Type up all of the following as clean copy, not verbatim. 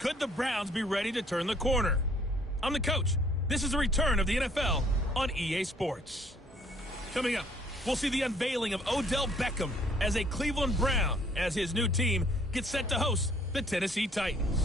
Could the Browns be ready to turn the corner? I'm the coach. This is the return of the NFL on EA Sports. Coming up, we'll see the unveiling of Odell Beckham as a Cleveland Brown as his new team gets set to host the Tennessee Titans.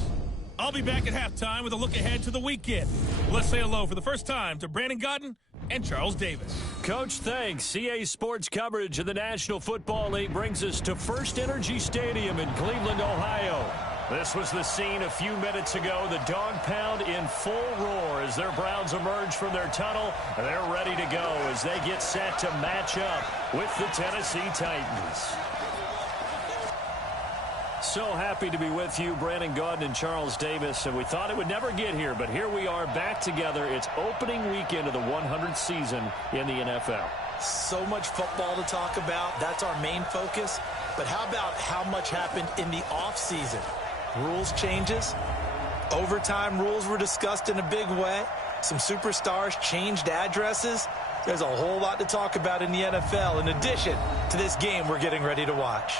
I'll be back at halftime with a look ahead to the weekend. Let's say hello for the first time to Brandon Godden and Charles Davis. Coach, thanks. EA Sports coverage of the National Football League brings us to First Energy Stadium in Cleveland, Ohio. This was the scene a few minutes ago. The dog pound in full roar as their Browns emerge from their tunnel. They're ready to go as they get set to match up with the Tennessee Titans. So happy to be with you, Brandon Gaudin and Charles Davis. And we thought it would never get here, but here we are back together. It's opening weekend of the 100th season in the NFL. So much football to talk about. That's our main focus. But how about how much happened in the offseason? Rules changes. Overtime rules were discussed in a big way. Some superstars changed addresses. There's a whole lot to talk about in the NFL in addition to this game we're getting ready to watch.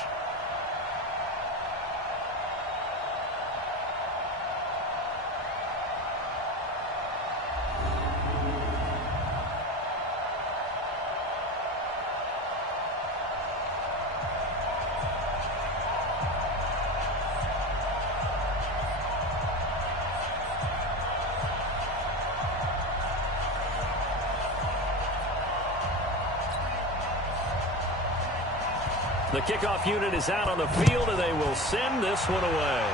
The kickoff unit is out on the field, and they will send this one away.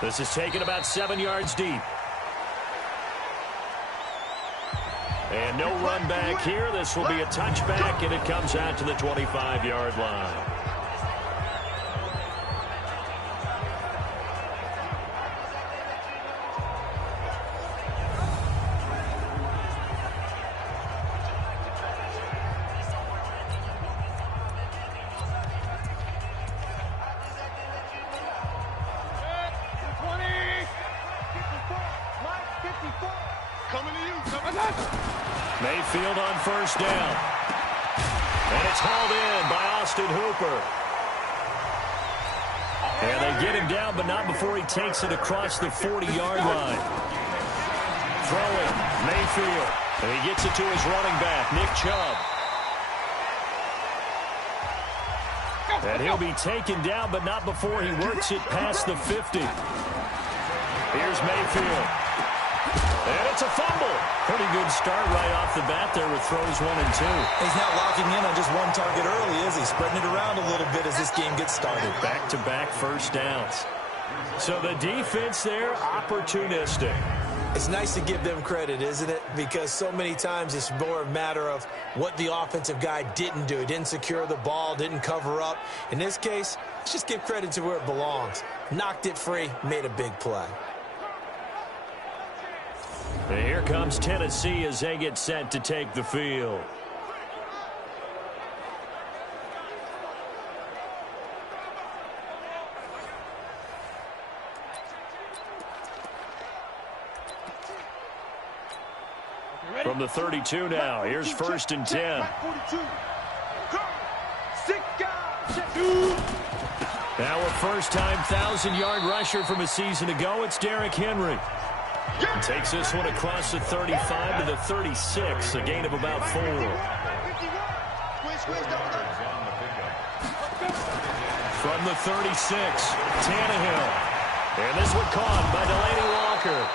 This is taken about 7 yards deep. And no run back here. This will be a touchback, and it comes out to the 25-yard line. Mayfield on first down. And it's hauled in by Austin Hooper. And they get him down, but not before he takes it across the 40-yard line. Throwing, Mayfield. And he gets it to his running back, Nick Chubb. And he'll be taken down, but not before he works it past the 50. Here's Mayfield. And it's a fumble. Pretty good start right off the bat there with throws 1 and 2. He's not locking in on just one target early, is he? Spreading it around a little bit as this game gets started. Back-to-back first downs. So the defense there, opportunistic. It's nice to give them credit, isn't it? Because so many times it's more a matter of what the offensive guy didn't do. He didn't secure the ball, didn't cover up. In this case, let's just give credit to where it belongs. Knocked it free, made a big play. And here comes Tennessee as they get set to take the field. From the 32 now, here's first and 10. Now a first-time 1,000-yard rusher from a season ago, it's Derrick Henry. Takes this one across the 35 to the 36, a gain of about 4. From the 36, Tannehill. And this one caught by Delaney Walker.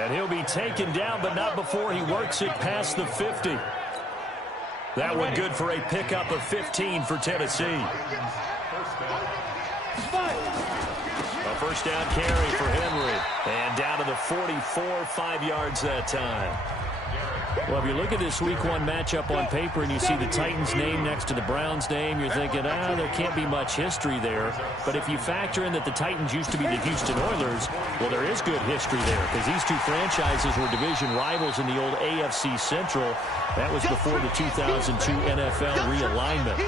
And he'll be taken down, but not before he works it past the 50. That one good for a pickup of 15 for Tennessee. A first down carry for Henry. And down to the 44, 5 yards that time. Well, if you look at this Week 1 matchup on paper and you see the Titans name next to the Browns name, you're thinking, there can't be much history there. But if you factor in that the Titans used to be the Houston Oilers, well, there is good history there because these two franchises were division rivals in the old AFC Central. That was before the 2002 NFL realignment.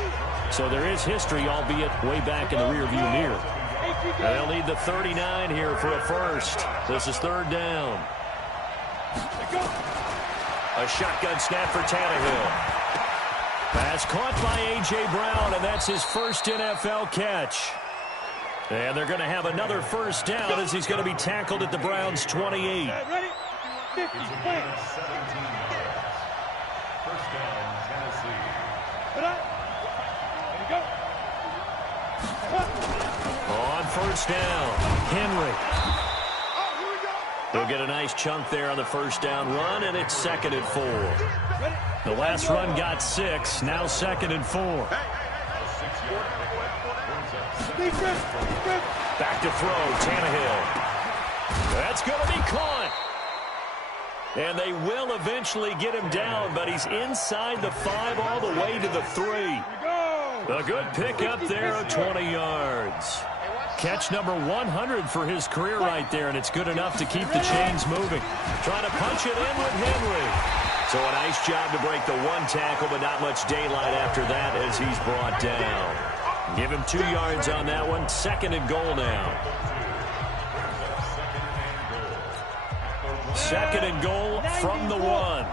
So there is history, albeit way back in the rearview mirror. They'll need the 39 here for a first. This is third down. A shotgun snap for Tannehill. Pass caught by A.J. Brown, and that's his first NFL catch. And they're going to have another first down as he's going to be tackled at the Browns' 28. Ready? 50, play. First down, Tennessee. Put up. There you go. On first down, Henry. Oh, here we go. He'll get a nice chunk there on the first down run, and it's 2nd and 4. Ready? The last run got 6, now 2nd and 4. Defense. Back to throw, Tannehill. That's going to be caught. And they will eventually get him down, but he's inside the 5 all the way to the 3. A good pickup there of 20 yards. Catch number 100 for his career right there, and it's good enough to keep the chains moving. Trying to punch it in with Henry. So a nice job to break the 1 tackle, but not much daylight after that as he's brought down. Give him 2 yards on that one. 2nd and goal now. 2nd and goal from the 1.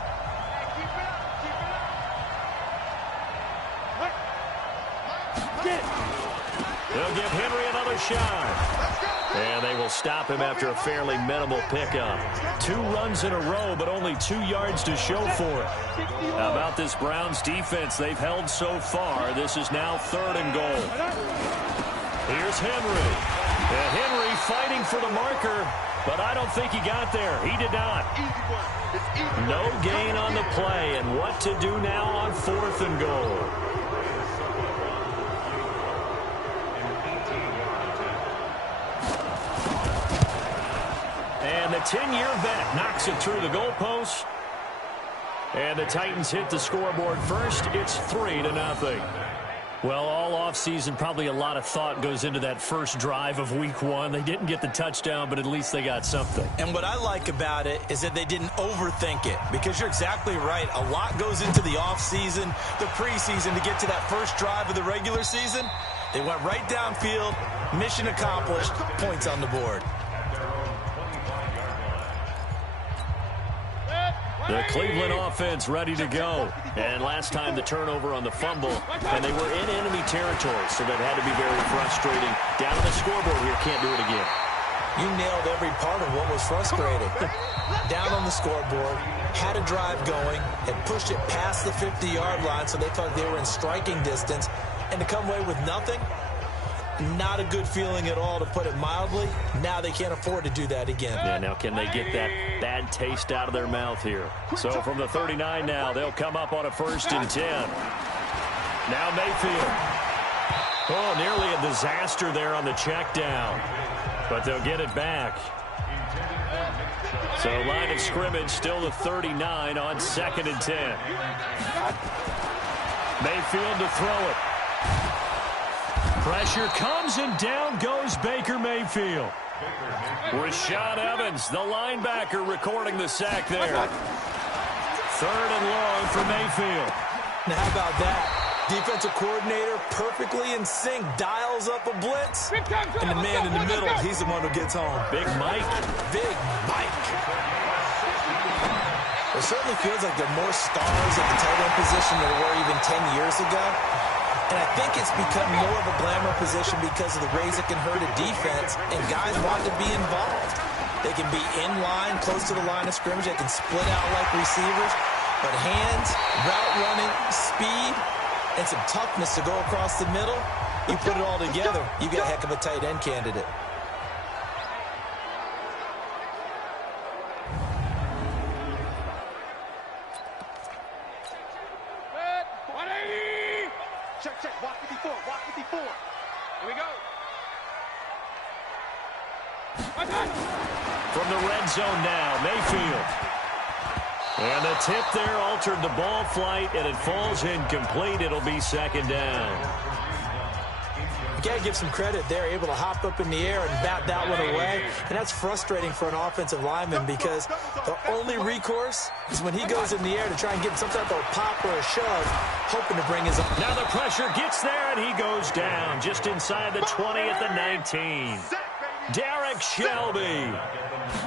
They'll give Henry another shot. And they will stop him after a fairly minimal pickup. 2 runs in a row, but only 2 yards to show for it. How about this Browns defense? They've held so far. This is now 3rd and goal. Here's Henry. Henry fighting for the marker, but I don't think he got there. He did not. No gain on the play, and what to do now on 4th and goal. And the 10-year vet knocks it through the goalpost. And the Titans hit the scoreboard first. It's 3-0. Well, all offseason, probably a lot of thought goes into that first drive of Week 1. They didn't get the touchdown, but at least they got something. And what I like about it is that they didn't overthink it, because you're exactly right. A lot goes into the offseason, the preseason, to get to that first drive of the regular season. They went right downfield, mission accomplished, points on the board. The Cleveland offense ready to go. And last time the turnover on the fumble, and they were in enemy territory, so that had to be very frustrating. Down on the scoreboard here, can't do it again. You nailed every part of what was frustrating. Down on the scoreboard, had a drive going, and pushed it past the 50-yard line, so they thought they were in striking distance, and to come away with nothing, not a good feeling at all, to put it mildly. Now they can't afford to do that again. Yeah, now can they get that bad taste out of their mouth here? So from the 39 now, they'll come up on a 1st and 10. Now Mayfield. Oh, nearly a disaster there on the check down. But they'll get it back. So line of scrimmage still the 39 on 2nd and 10. Mayfield to throw it. Pressure comes, and down goes Baker Mayfield. Rashad Evans, the linebacker, recording the sack there. 3rd and long for Mayfield. Now, how about that? Defensive coordinator perfectly in sync, dials up a blitz, and the man in the middle, he's the one who gets home. Big Mike. Big Mike. It certainly feels like there are more stars at the tight end position than there were even 10 years ago. And I think it's become more of a glamour position because of the raise it can hurt a defense, and guys want to be involved. They can be in line, close to the line of scrimmage. They can split out like receivers. But hands, route running, speed, and some toughness to go across the middle, you put it all together, you get a heck of a tight end candidate. Check. Walk 54. Here we go. From the red zone now, Mayfield. And the tip there altered the ball flight, and it falls incomplete. It'll be 2nd down. You got to give some credit there, able to hop up in the air and bat that one away. And that's frustrating for an offensive lineman, because the only recourse is when he goes in the air to try and get some type of pop or a shove, hoping to bring his own. Now the pressure gets there, and he goes down just inside the 20 at the 19. Derek Shelby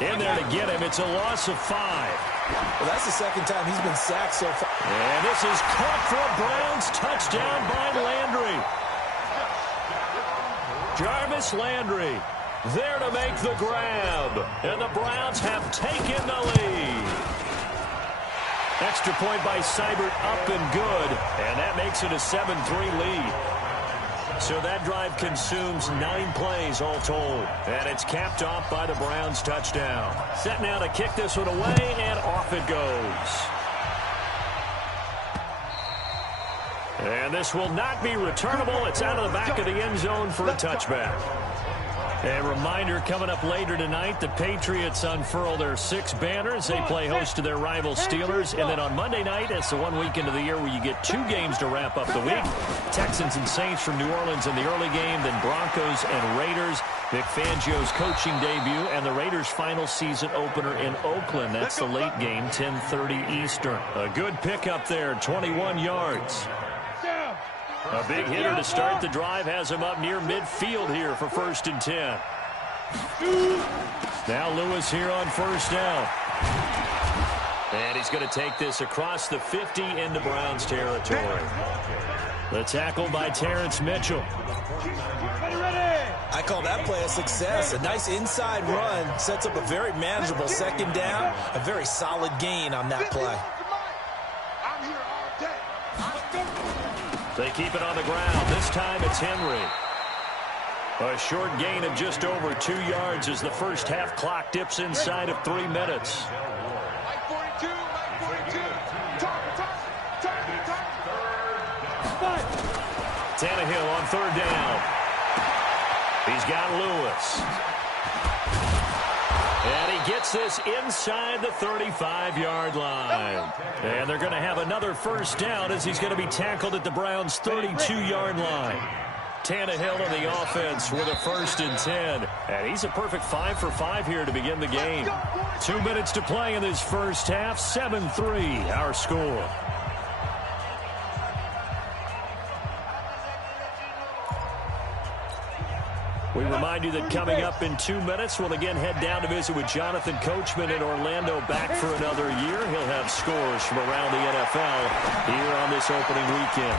in there to get him. It's a loss of 5. Well, that's the 2nd time he's been sacked so far. And this is caught for a Browns touchdown by Landry. Jarvis Landry there to make the grab. And the Browns have taken the lead. Extra point by Seibert up and good. And that makes it a 7-3 lead. So that drive consumes 9 plays all told. And it's capped off by the Browns touchdown. Set now to kick this one away, and off it goes. And this will not be returnable. It's out of the back of the end zone for a touchback. A reminder coming up later tonight, the Patriots unfurl their 6 banners. They play host to their rival Steelers. And then on Monday night, it's the one weekend of the year where you get 2 games to wrap up the week. Texans and Saints from New Orleans in the early game, then Broncos and Raiders. Vic Fangio's coaching debut and the Raiders' final season opener in Oakland. That's the late game, 10:30 Eastern. A good pickup there, 21 yards. A big hitter to start the drive has him up near midfield here for 1st and 10. Now Lewis here on 1st down. And he's going to take this across the 50 into Browns territory. The tackle by Terrence Mitchell. I call that play a success. A nice inside run sets up a very manageable 2nd down. A very solid gain on that play. They keep it on the ground. This time it's Henry. A short gain of just over 2 yards as the first half clock dips inside of 3 minutes. Tannehill on 3rd down. He's got Lewis. And he gets this inside the 35-yard line. And they're going to have another 1st down as he's going to be tackled at the Browns' 32-yard line. Tannehill on the offense with a 1st and 10. And he's a perfect 5 for 5 here to begin the game. 2 minutes to play in this first half. 7-3 our score. We remind you that coming up in 2 minutes, we'll again head down to visit with Jonathan Coachman in Orlando, back for another year. He'll have scores from around the NFL here on this opening weekend.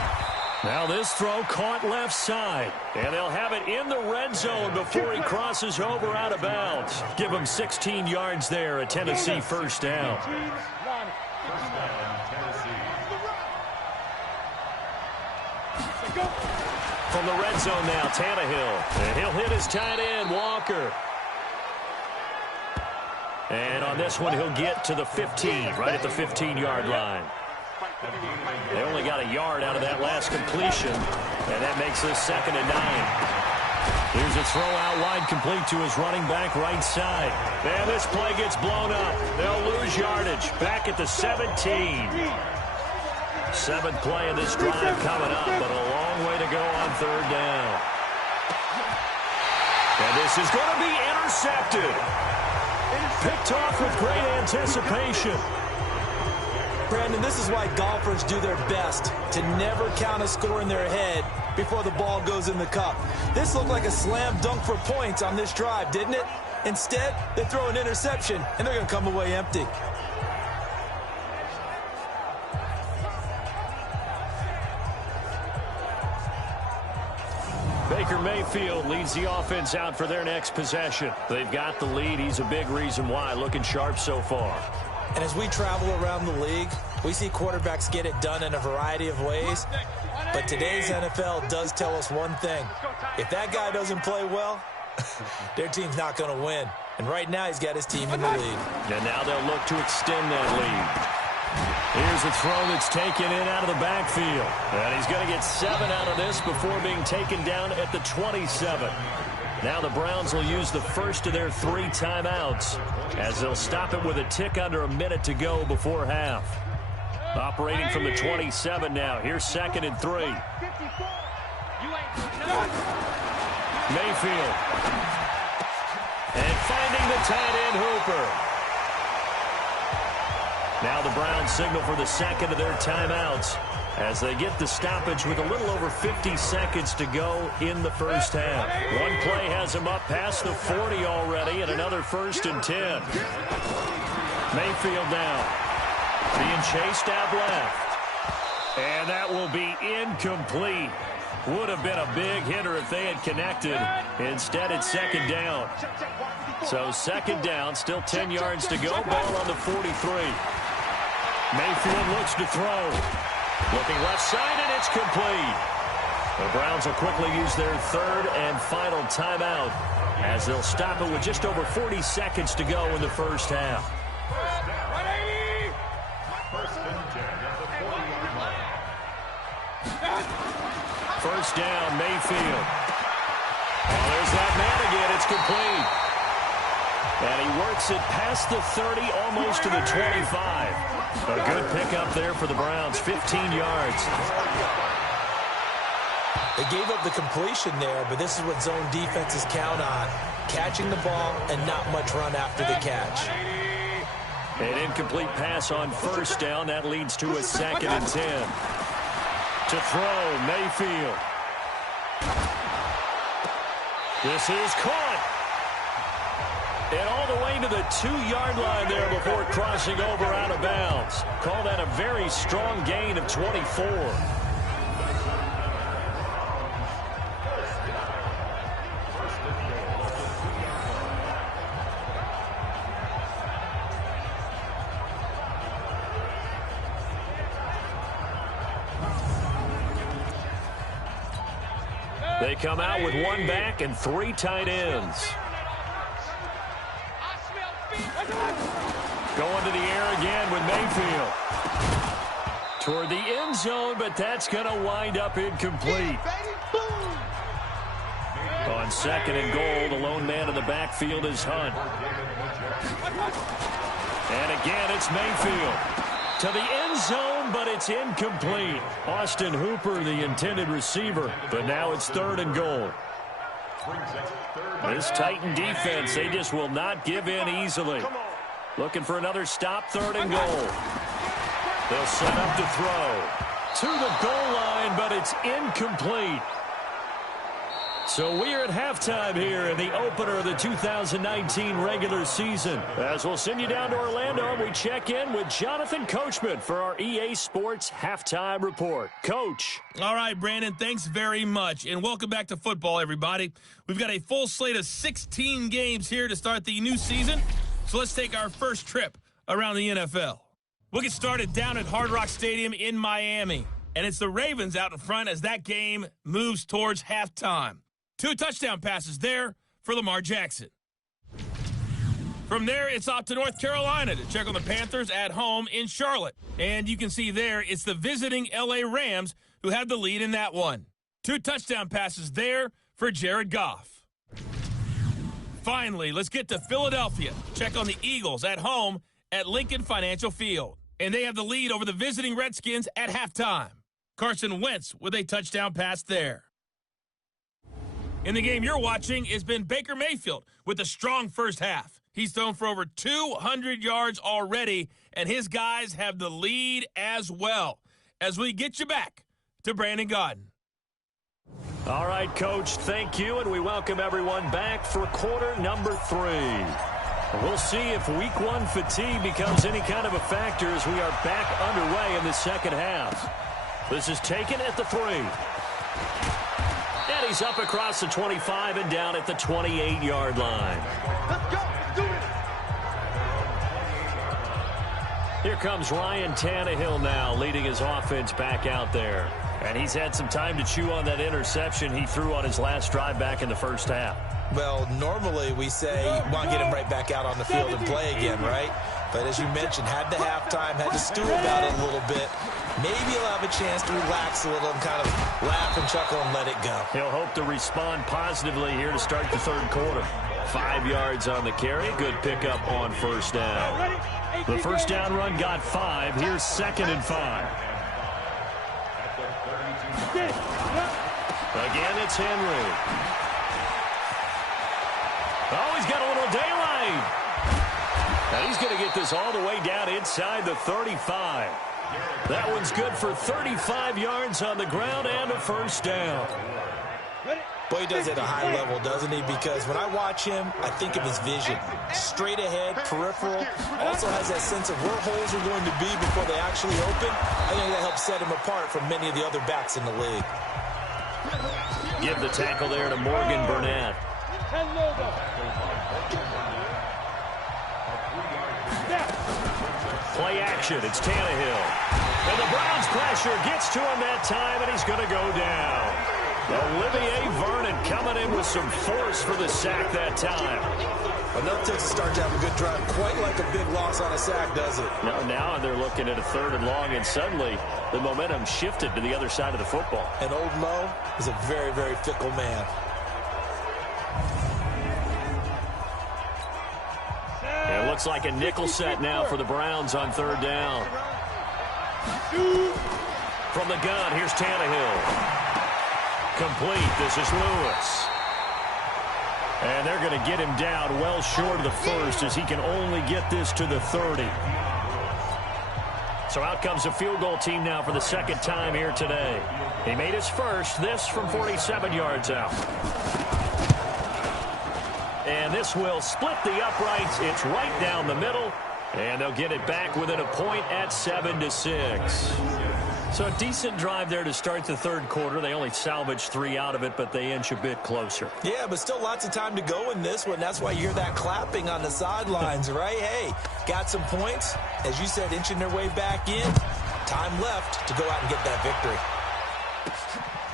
Now this throw caught left side, and they'll have it in the red zone before he crosses over out of bounds. Give him 16 yards there, a Tennessee 1st down. From the red zone now, Tannehill. And he'll hit his tight end, Walker. And on this one, he'll get to the 15, right at the 15-yard line. They only got a yard out of that last completion, and that makes this 2nd and 9. Here's a throw out wide, complete to his running back right side. And this play gets blown up. They'll lose yardage back at the 17. 7th play of this drive coming up, but a long way to go on 3rd down. And this is going to be intercepted. Picked off with great anticipation. Brandon, this is why golfers do their best to never count a score in their head before the ball goes in the cup. This looked like a slam dunk for points on this drive, didn't it? Instead, they throw an interception, and they're going to come away empty. Baker Mayfield leads the offense out for their next possession. They've got the lead. He's a big reason why. Looking sharp so far. And as we travel around the league, we see quarterbacks get it done in a variety of ways. But today's NFL does tell us one thing. If that guy doesn't play well, their team's not going to win. And right now he's got his team in the lead. And now they'll look to extend that lead. Here's a throw that's taken in out of the backfield. And he's going to get 7 out of this before being taken down at the 27. Now the Browns will use the first of their 3 timeouts as they'll stop it with a tick under a minute to go before half. Operating from the 27 now. Here's 2nd and 3. Mayfield. And finding the tight end Hooper. Now the Browns signal for the 2nd of their timeouts as they get the stoppage with a little over 50 seconds to go in the first half. One play has them up past the 40 already, and another 1st and 10. Mayfield now being chased out left. And that will be incomplete. Would have been a big hitter if they had connected. Instead, it's second down. So second down, still 10 yards to go. Ball on the 43. Mayfield looks to throw. Looking left side, and it's complete. The Browns will quickly use their third and final timeout as they'll stop it with just over 40 seconds to go in the first half. First down, Mayfield. Oh, there's that man again. It's complete. And he works it past the 30, almost to the 25. A good pickup there for the Browns, 15 yards. They gave up the completion there, but this is what zone defenses count on. Catching the ball and not much run after the catch. An incomplete pass on first down. That leads to a second and 10. To throw, Mayfield. This is caught. And all the way to the 2-yard line there before crossing over out of bounds. Call that a very strong gain of 24. They come out with one back and 3 tight ends. Going to the air again with Mayfield. Toward the end zone, but that's going to wind up incomplete. On second and goal, the lone man in the backfield is Hunt. And again, it's Mayfield. To the end zone, but it's incomplete. Austin Hooper, the intended receiver, but now it's third and goal. This Titan defense, they just will not give in easily. Looking for another stop, third and goal. They'll set up to throw. To the goal line, but it's incomplete. So we're at halftime here in the opener of the 2019 regular season. As we'll send you down to Orlando, we check in with Jonathan Coachman for our EA Sports Halftime Report. Coach. All right, Brandon, thanks very much. And welcome back to football, everybody. We've got a full slate of 16 games here to start the new season. So let's take our first trip around the NFL. We'll get started down at Hard Rock Stadium in Miami. And it's the Ravens out in front as that game moves towards halftime. 2 touchdown passes there for Lamar Jackson. From there, it's off to North Carolina to check on the Panthers at home in Charlotte. And you can see there, it's the visiting L.A. Rams who have the lead in that one. 2 touchdown passes there for Jared Goff. Finally, let's get to Philadelphia. Check on the Eagles at home at Lincoln Financial Field. And they have the lead over the visiting Redskins at halftime. Carson Wentz with a touchdown pass there. In the game you're watching has been Baker Mayfield with a strong first half. He's thrown for over 200 yards already, and his guys have the lead as well. As we get you back to Brandon Gaudin. All right, Coach, thank you, and we welcome everyone back for quarter number 3. We'll see if week 1 fatigue becomes any kind of a factor as we are back underway in the second half. This is taken at the 3. And he's up across the 25 and down at the 28-yard line. Let's go. Let's do it. Here comes Ryan Tannehill now, leading his offense back out there. And he's had some time to chew on that interception he threw on his last drive back in the first half. Well, normally we say you want to get him right back out on the field and play again, right? But as you mentioned, had the halftime, had to stew about it a little bit. Maybe he'll have a chance to relax a little and kind of laugh and chuckle and let it go. He'll hope to respond positively here to start the third quarter. 5 yards on the carry. Good pickup on first down. The first down run got 5. Here's second and 5. Again, it's Henry. Oh, he's got a little daylight. Now he's going to get this all the way down inside the 35. That one's good for 35 yards on the ground and a first down. Boy, he does it at a high level, doesn't he? Because when I watch him, I think of his vision. Straight ahead, peripheral. Also has that sense of where holes are going to be before they actually open. I think that helps set him apart from many of the other backs in the league. give the tackle there to Morgan Burnett. Play action. It's Tannehill. And the Browns pressure gets to him that time, and he's going to go down. Olivier Vernon coming in with some force for the sack that time. Enough to start to have a good drive. Quite like a big loss on a sack, does it? Now they're looking at a 3rd and long, and suddenly the momentum shifted to the other side of the football. And old Mo is a very, very fickle man. It looks like a nickel set now for the Browns on 3rd down. From the gun, here's Tannehill. Complete. This is Lewis. And they're going to get him down well short of the 1st as he can only get this to the 30. So out comes a field goal team now for the 2nd time here today. He made his first, this from 47 yards out. And this will split the uprights. It's right down the middle. And they'll get it back within a point at 7-6. So a decent drive there to start the 3rd quarter. They only salvaged 3 out of it, but they inch a bit closer. Yeah, but still lots of time to go in this one. That's why you hear that clapping on the sidelines, right? Hey, got some points. As you said, inching their way back in. Time left to go out and get that victory.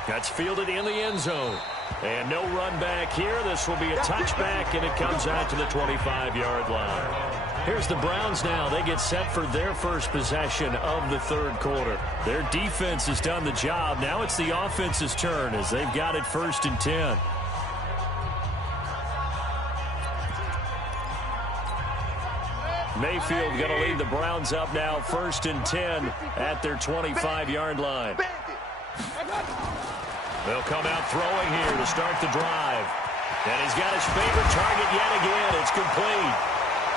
That's fielded in the end zone. And no run back here. This will be a touchback, and it comes out to the 25-yard line. Here's the Browns now. They get set for their first possession of the 3rd quarter. Their defense has done the job. Now it's the offense's turn as they've got it 1st and 10. Mayfield going to lead the Browns up now 1st and 10 at their 25-yard line. They'll come out throwing here to start the drive. And he's got his favorite target yet again. It's complete.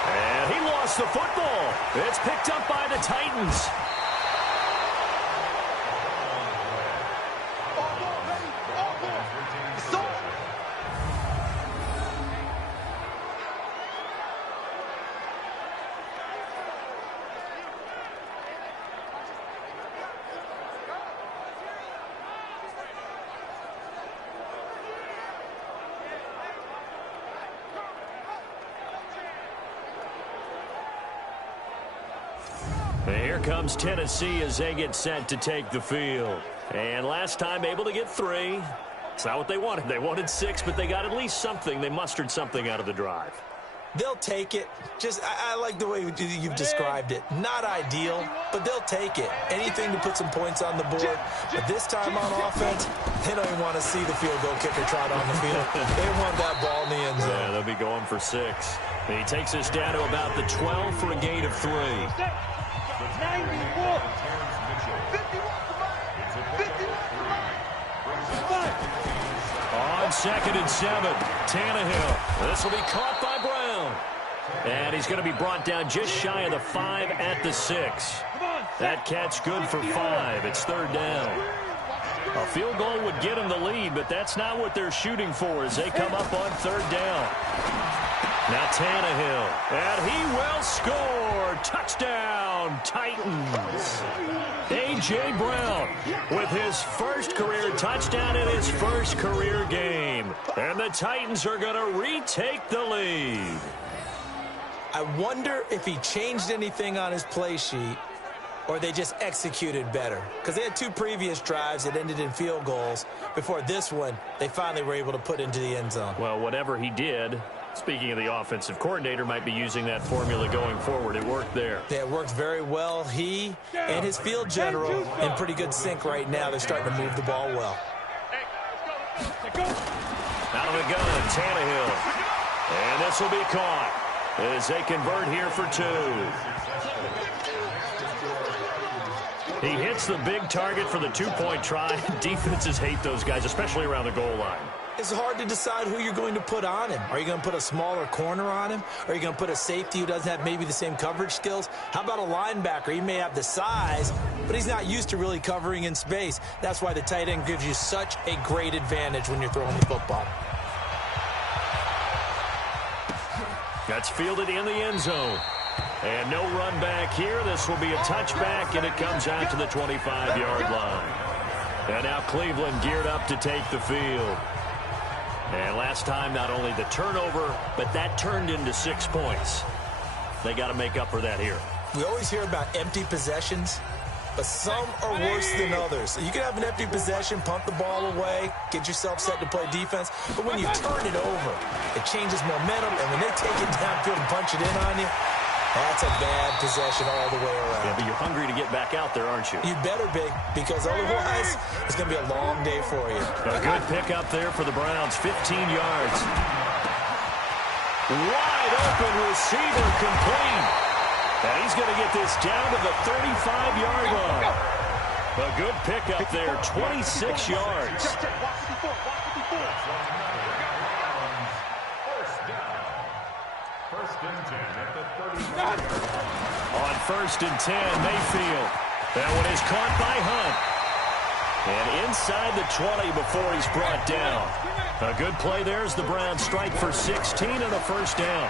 And he lost the football. It's picked up by the Titans. Here comes Tennessee as they get set to take the field. And last time able to get 3. It's not what they wanted. They wanted 6, but they got at least something. They mustered something out of the drive. They'll take it. I like the way you've described it. Not ideal, but they'll take it. Anything to put some points on the board. But this time on offense, they don't even want to see the field goal kicker trot on the field. They want that ball in the end zone. Yeah, they'll be going for 6. And he takes us down to about the 12 for a gain of 3. 94. 51. On 2nd and 7, Tannehill. This will be caught by Brown. And he's going to be brought down just shy of the 5 at the 6. That catch good for 5. It's 3rd down. A field goal would get him the lead, but that's not what they're shooting for as they come up on 3rd down. Now Tannehill, and he will score. Touchdown, Titans. A.J. Brown with his first career touchdown in his first career game. And the Titans are going to retake the lead. I wonder if he changed anything on his play sheet or they just executed better. Because they had 2 previous drives that ended in field goals. Before this one, they finally were able to put into the end zone. Well, whatever he did, speaking of the offensive coordinator, might be using that formula going forward. It worked there. Yeah, it worked very well. He and his field general in pretty good sync right now. They're starting to move the ball well. Out of the gun, Tannehill. And this will be caught as they convert here for 2. He hits the big target for the 2-point try. Defenses hate those guys, especially around the goal line. It's hard to decide who you're going to put on him. Are you going to put a smaller corner on him? Or are you going to put a safety who doesn't have maybe the same coverage skills? How about a linebacker? He may have the size, but he's not used to really covering in space. That's why the tight end gives you such a great advantage when you're throwing the football. That's fielded in the end zone. And no run back here. This will be a touchback, and it comes out to the 25-yard line. And now Cleveland geared up to take the field. And last time, not only the turnover, but that turned into 6 points. They got to make up for that here. We always hear about empty possessions, but some are worse than others. You can have an empty possession, punt the ball away, get yourself set to play defense, but when you turn it over, it changes momentum, and when they take it downfield and punch it in on you, that's a bad possession all the way around. Yeah, but you're hungry to get back out there, aren't you? You better be, because otherwise it's going to be a long day for you. A good pickup there for the Browns, 15 yards. Wide open receiver complete. And he's going to get this down to the 35-yard line. A good pickup there, 26 yards. First and 10 at the 35. On 1st and 10, Mayfield. That one is caught by Hunt. And inside the 20 before he's brought down. A good play there as the Browns strike for 16 and a first down.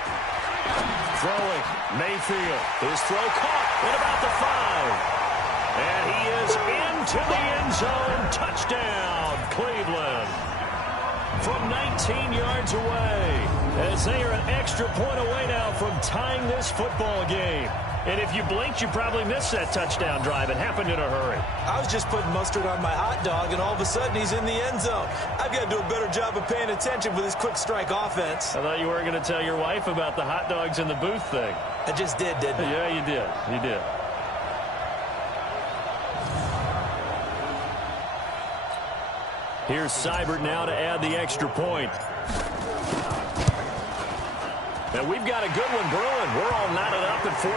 Throwing, Mayfield. His throw caught at about the 5. And he is into the end zone. Touchdown, Cleveland. From 19 yards away. As they are an extra point away now from tying this football game. And if you blinked, you probably missed that touchdown drive. It happened in a hurry. I was just putting mustard on my hot dog, and all of a sudden he's in the end zone. I've got to do a better job of paying attention with this quick strike offense. I thought you weren't going to tell your wife about the hot dogs in the booth thing. I just did, didn't I? Yeah, you did. You did. Here's Seibert now to add the extra point. And we've got a good one brewing. We're all knotted up at 14.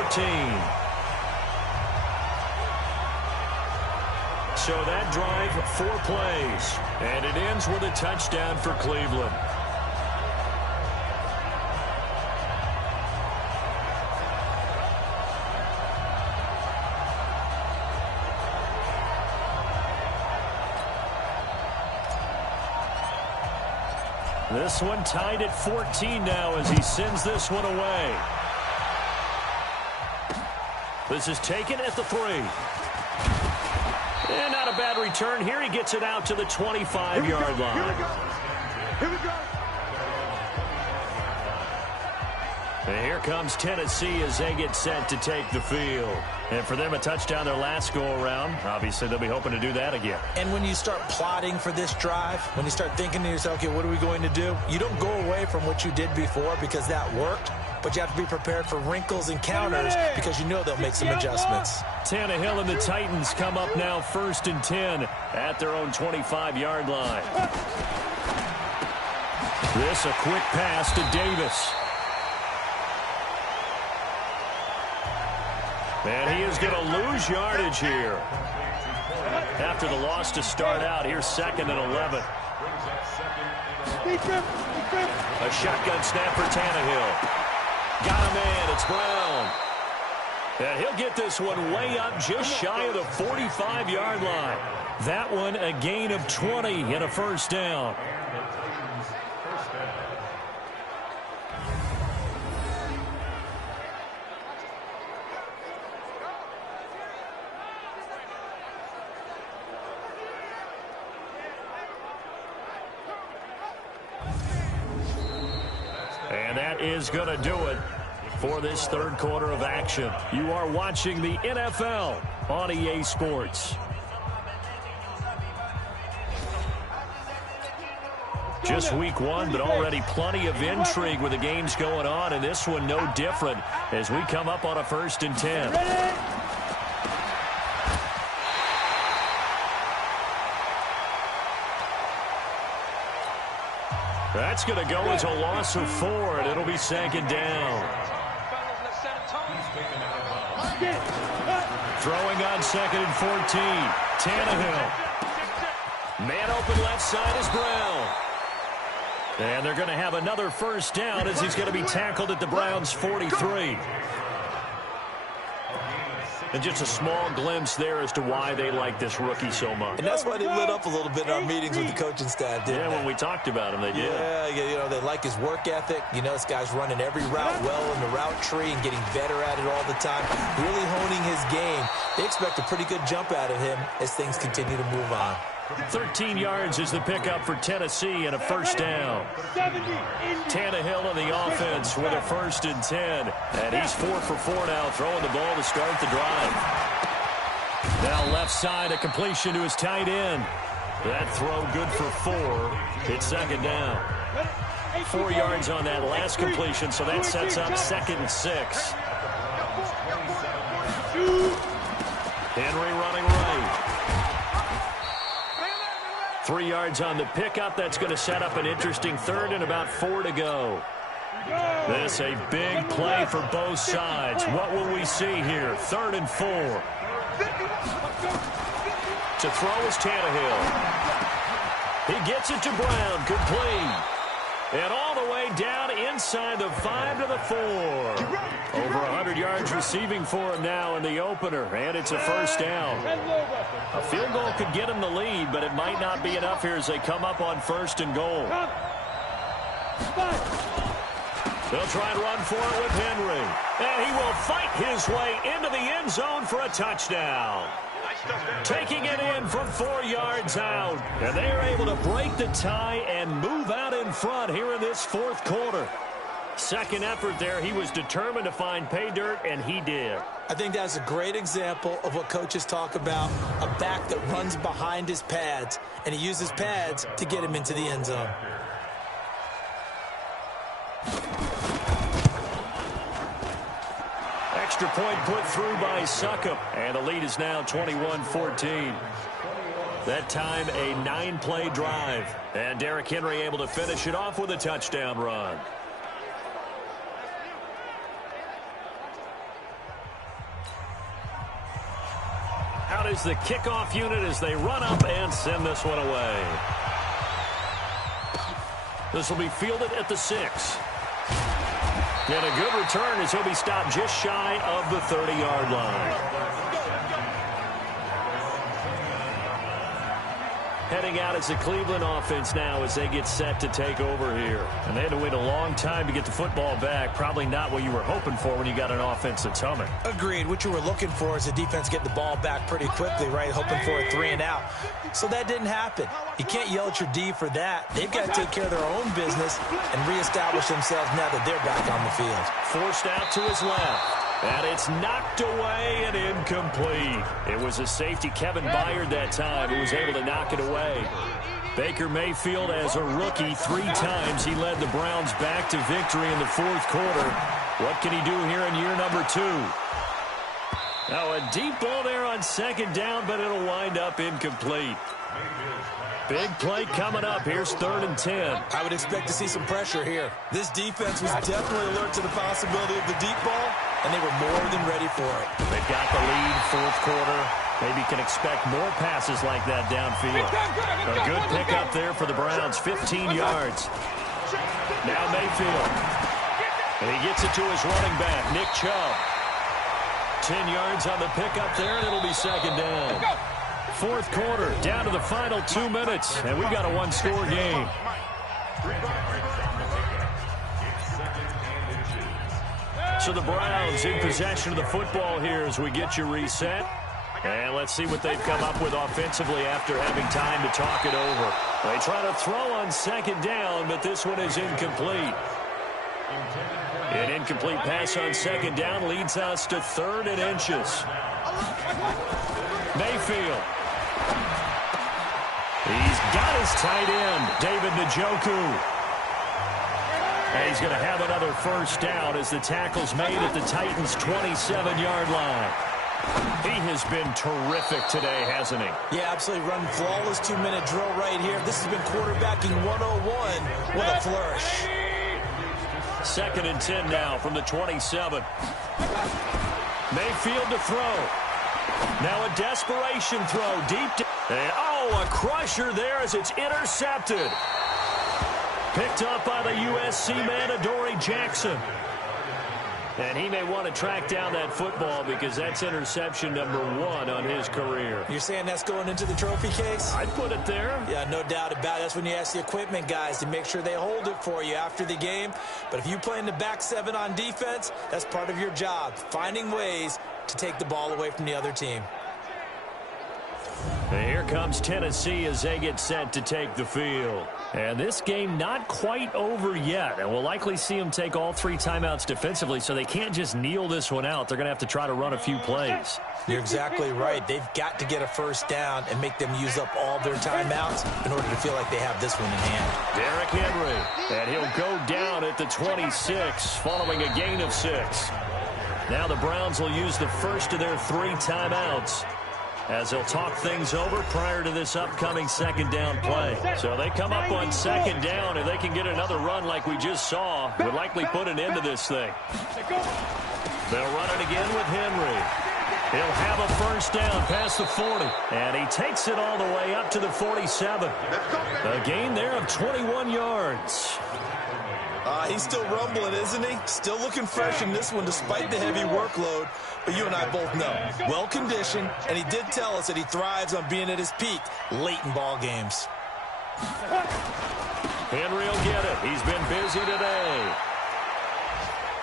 So that drive, 4 plays. And it ends with a touchdown for Cleveland. This one tied at 14 now as he sends this one away. This is taken at the 3. And not a bad return here. He gets it out to the 25-yard line. Here we go. And here comes Tennessee as they get set to take the field. And for them, a touchdown their last go-around. Obviously, they'll be hoping to do that again. And when you start plotting for this drive, when you start thinking to yourself, okay, what are we going to do? You don't go away from what you did before because that worked, but you have to be prepared for wrinkles and counters because you know they'll make some adjustments. Tannehill and the Titans come up now 1st and 10 at their own 25-yard line. This a quick pass to Davis. And he is going to lose yardage here. After the loss to start out, here's 2nd and 11. A shotgun snap for Tannehill. Got a man, it's Brown. And he'll get this one way up just shy of the 45-yard line. That one a gain of 20 and a first down. And that is going to do it for this third quarter of action. You are watching the NFL on EA Sports. Just week 1, but already plenty of intrigue with the games going on, and this one no different as we come up on a 1st and 10. That's going to go as a loss of 4, and it'll be 2nd down. Throwing on 2nd and 14. Tannehill. Man open left side is Brown. And they're going to have another first down as he's going to be tackled at the Browns' 43. And just a small glimpse there as to why they like this rookie so much. And that's why they lit up a little bit in our meetings with the coaching staff, didn't they? When we talked about him, they did. Yeah, you know, they like his work ethic. You know, this guy's running every route well in the route tree and getting better at it all the time, really honing his game. They expect a pretty good jump out of him as things continue to move on. 13 yards is the pickup for Tennessee and a first down. Tannehill in the offense with a 1st and 10. And he's 4 for 4 now, throwing the ball to start the drive. Now left side, a completion to his tight end. That throw good for 4. It's 2nd down. 4 yards on that last completion, so that sets up 2nd and 6. Henry running right. 3 yards on the pickup. That's going to set up an interesting 3rd and about 4 to go. This a big play for both sides. What will we see here? 3rd and 4. To throw is Tannehill. He gets it to Brown. Complete. And all the way down inside the 5 to the 4. Over 100 yards receiving for him now in the opener. And it's a first down. A field goal could get him the lead, but it might not be enough here as they come up on 1st and goal. They'll try and run for it with Henry. And he will fight his way into the end zone for a touchdown. Taking it in from 4 yards out. And they are able to break the tie and move out in front here in this 4th quarter. Second effort there. He was determined to find pay dirt, and he did. I think that's a great example of what coaches talk about, a back that runs behind his pads, and he uses pads to get him into the end zone. Extra point put through by Succop, and the lead is now 21-14. That time a 9-play drive, and Derrick Henry able to finish it off with a touchdown run. Out is the kickoff unit as they run up and send this one away. This will be fielded at the 6. And a good return as he'll be stopped just shy of the 30-yard line. Heading out as the Cleveland offense now as they get set to take over here. And they had to wait a long time to get the football back. Probably not what you were hoping for when you got an offense that's humming. Agreed. What you were looking for is the defense getting the ball back pretty quickly, right? Hoping for a 3 and out. So that didn't happen. You can't yell at your D for that. They've got to take care of their own business and reestablish themselves now that they're back on the field. Forced out to his left. And it's knocked away and incomplete. It was a safety, Kevin Byard, that time, who was able to knock it away. Baker Mayfield, as a rookie, 3 times he led the Browns back to victory in the 4th quarter. What can he do here in year number 2? Now a deep ball there on 2nd down, but it'll wind up incomplete. Big play coming up. Here's 3rd and 10. I would expect to see some pressure here. This defense was definitely alert to the possibility of the deep ball, and they were more than ready for it. They've got the lead, 4th quarter. Maybe can expect more passes like that downfield. A good pickup there for the Browns, 15 yards. Now Mayfield. And he gets it to his running back, Nick Chubb. 10 yards on the pickup there, and it'll be 2nd down. 4th quarter, down to the final 2 minutes, and we've got a 1-score game. So the Browns in possession of the football here as we get you reset. And let's see what they've come up with offensively after having time to talk it over. They try to throw on 2nd down, but this one is incomplete. An incomplete pass on 2nd down leads us to 3rd and inches. Mayfield. He's got his tight end, David Njoku. And he's going to have another first down as the tackle's made at the Titans' 27-yard line. He has been terrific today, hasn't he? Yeah, absolutely. Running flawless 2-minute drill right here. This has been quarterbacking 101 with a flourish. 2nd and 10 now from the 27. Mayfield to throw. Now a desperation throw deep. And, a crusher there as it's intercepted. Picked up by the USC man, Adoree Jackson. And he may want to track down that football because that's interception number 1 on his career. You're saying that's going into the trophy case? I'd put it there. Yeah, no doubt about it. That's when you ask the equipment guys to make sure they hold it for you after the game. But if you play in the back 7 on defense, that's part of your job, finding ways to take the ball away from the other team. And here comes Tennessee as they get set to take the field. And this game not quite over yet. And we'll likely see them take all 3 timeouts defensively, so they can't just kneel this one out. They're going to have to try to run a few plays. You're exactly right. They've got to get a first down and make them use up all their timeouts in order to feel like they have this one in hand. Derrick Henry, and he'll go down at the 26 following a gain of 6. Now the Browns will use the first of their 3 timeouts as they'll talk things over prior to this upcoming second down play. So they come up on second down, and they can get another run like we just saw. Would likely put an end to this thing. They'll run it again with Henry. He'll have a first down past the 40. And he takes it all the way up to the 47. A gain there of 21 yards. He's still rumbling, isn't he? Still looking fresh in this one despite the heavy workload. But you and I both know, well-conditioned, and he did tell us that he thrives on being at his peak late in ball games. Henry will get it. He's been busy today.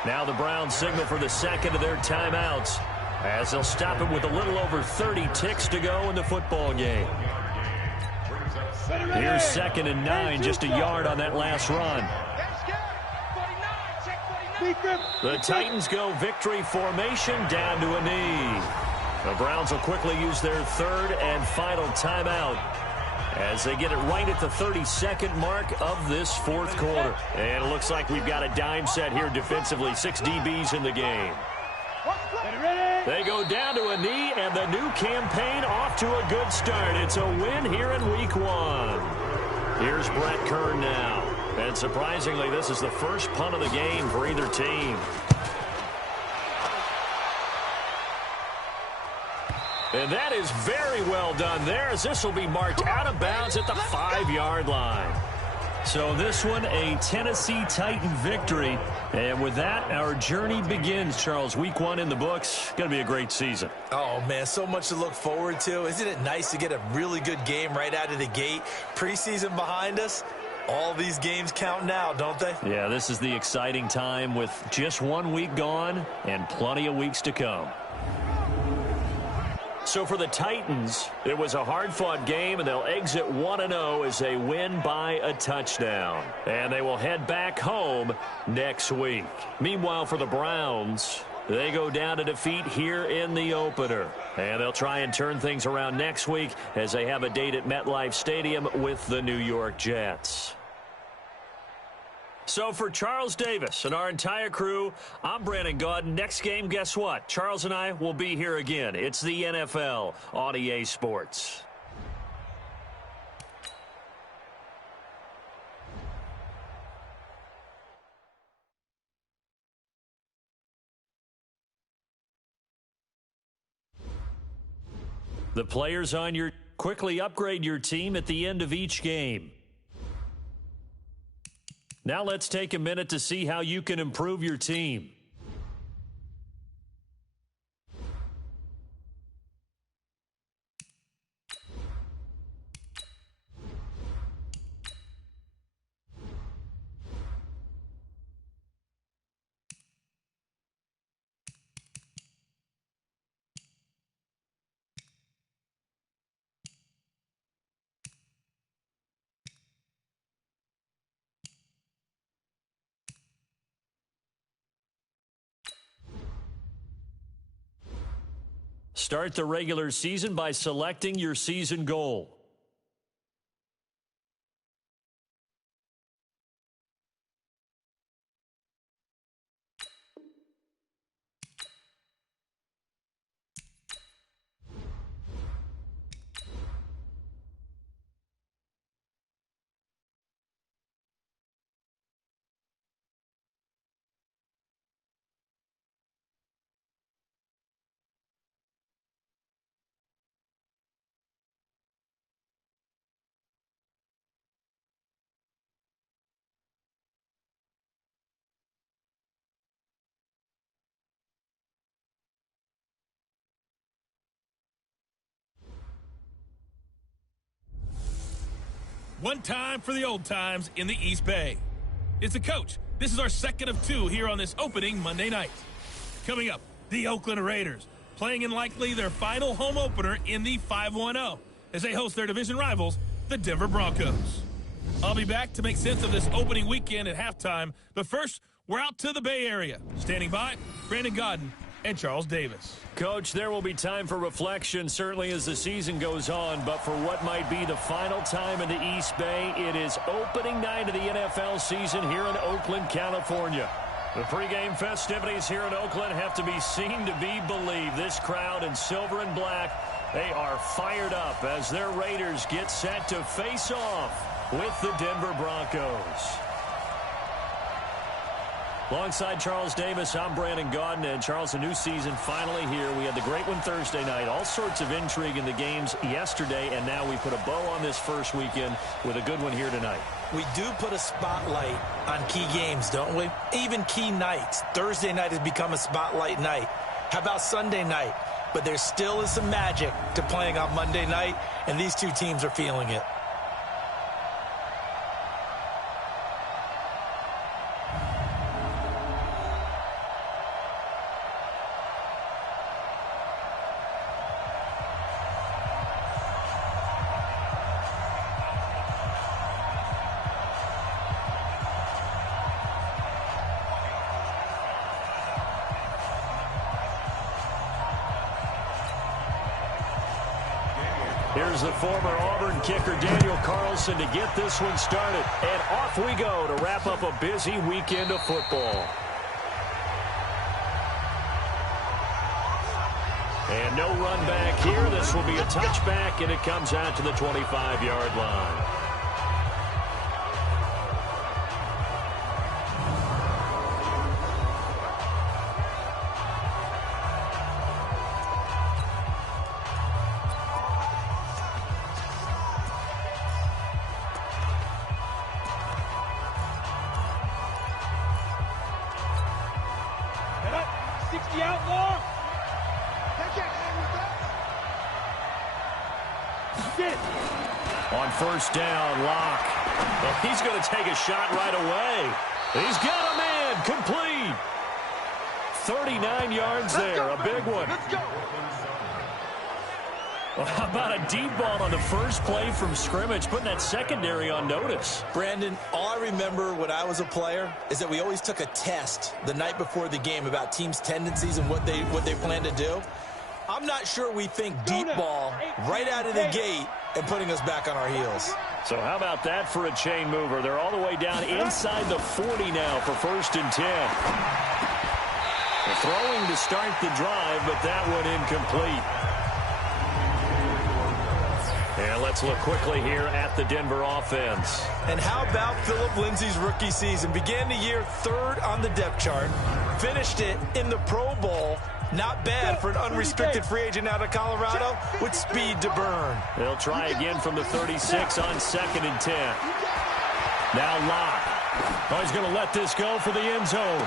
Now the Browns signal for the second of their timeouts as they'll stop it with a little over 30 ticks to go in the football game. Here's 2nd and 9, just a yard on that last run. The Titans go victory formation down to a knee. The Browns will quickly use their 3rd and final timeout as they get it right at the 32nd mark of this 4th quarter. And it looks like we've got a dime set here defensively. 6 DBs in the game. They go down to a knee, and the new campaign off to a good start. It's a win here in Week 1. Here's Brett Kern now. And surprisingly, this is the first punt of the game for either team. And that is very well done there, as this will be marked out of bounds at the 5-yard line. So this one, a Tennessee Titan victory. And with that, our journey begins, Charles. Week 1 in the books. Going to be a great season. Oh, man, so much to look forward to. Isn't it nice to get a really good game right out of the gate? Preseason behind us. All these games count now, don't they? Yeah, this is the exciting time with just 1 week gone and plenty of weeks to come. So for the Titans, it was a hard-fought game, and they'll exit 1-0 as they win by a touchdown. And they will head back home next week. Meanwhile, for the Browns, they go down to defeat here in the opener. And they'll try and turn things around next week as they have a date at MetLife Stadium with the New York Jets. So for Charles Davis and our entire crew, I'm Brandon Gaudin. Next game, guess what? Charles and I will be here again. It's the NFL on EA Sports. The players on your quickly upgrade your team at the end of each game. Now let's take a minute to see how you can improve your team. Start the regular season by selecting your season goal. One time for the old times in the East Bay. It's the coach. This is our second of 2 here on this opening Monday night. Coming up, the Oakland Raiders, playing in likely their final home opener in the 5-1-0. as they host their division rivals, the Denver Broncos. I'll be back to make sense of this opening weekend at halftime, but first, we're out to the Bay Area. Standing by, Brandon Godden and Charles Davis. Coach, there will be time for reflection, certainly as the season goes on, but for what might be the final time in the East Bay, it is opening night of the NFL season here in Oakland, California. The pregame festivities here in Oakland have to be seen to be believed. This crowd in silver and black, they are fired up as their Raiders get set to face off with the Denver Broncos. Alongside Charles Davis, I'm Brandon Godden. And Charles, a new season finally here. We had the great one Thursday night. All sorts of intrigue in the games yesterday, and now we put a bow on this first weekend with a good one here tonight. We do put a spotlight on key games, don't we? Even key nights. Thursday night has become a spotlight night. How about Sunday night? But there still is some magic to playing on Monday night, and these two teams are feeling it. Here's the former Auburn kicker, Daniel Carlson, to get this one started. And off we go to wrap up a busy weekend of football. And no run back here. This will be a touchback, and it comes out to the 25-yard line. On first down, Locke. Well, he's going to take a shot right away. He's got a man complete. 39 yards there, a big one. Well, how about a deep ball on the first play from scrimmage, putting that secondary on notice? Brandon, all I remember when I was a player is that we always took a test the night before the game about teams' tendencies and what they plan to do. I'm not sure we think deep ball right out of the gate and putting us back on our heels. So how about that for a chain mover? They're all the way down inside the 40 now for 1st and 10. They're throwing to start the drive, but that one incomplete. And let's look quickly here at the Denver offense. And how about Phillip Lindsay's rookie season? Began the year 3rd on the depth chart, finished it in the Pro Bowl. Not bad for an unrestricted free agent out of Colorado with speed to burn. They'll try again from the 36 on 2nd and 10. Now Locke. Oh, he's going to let this go for the end zone.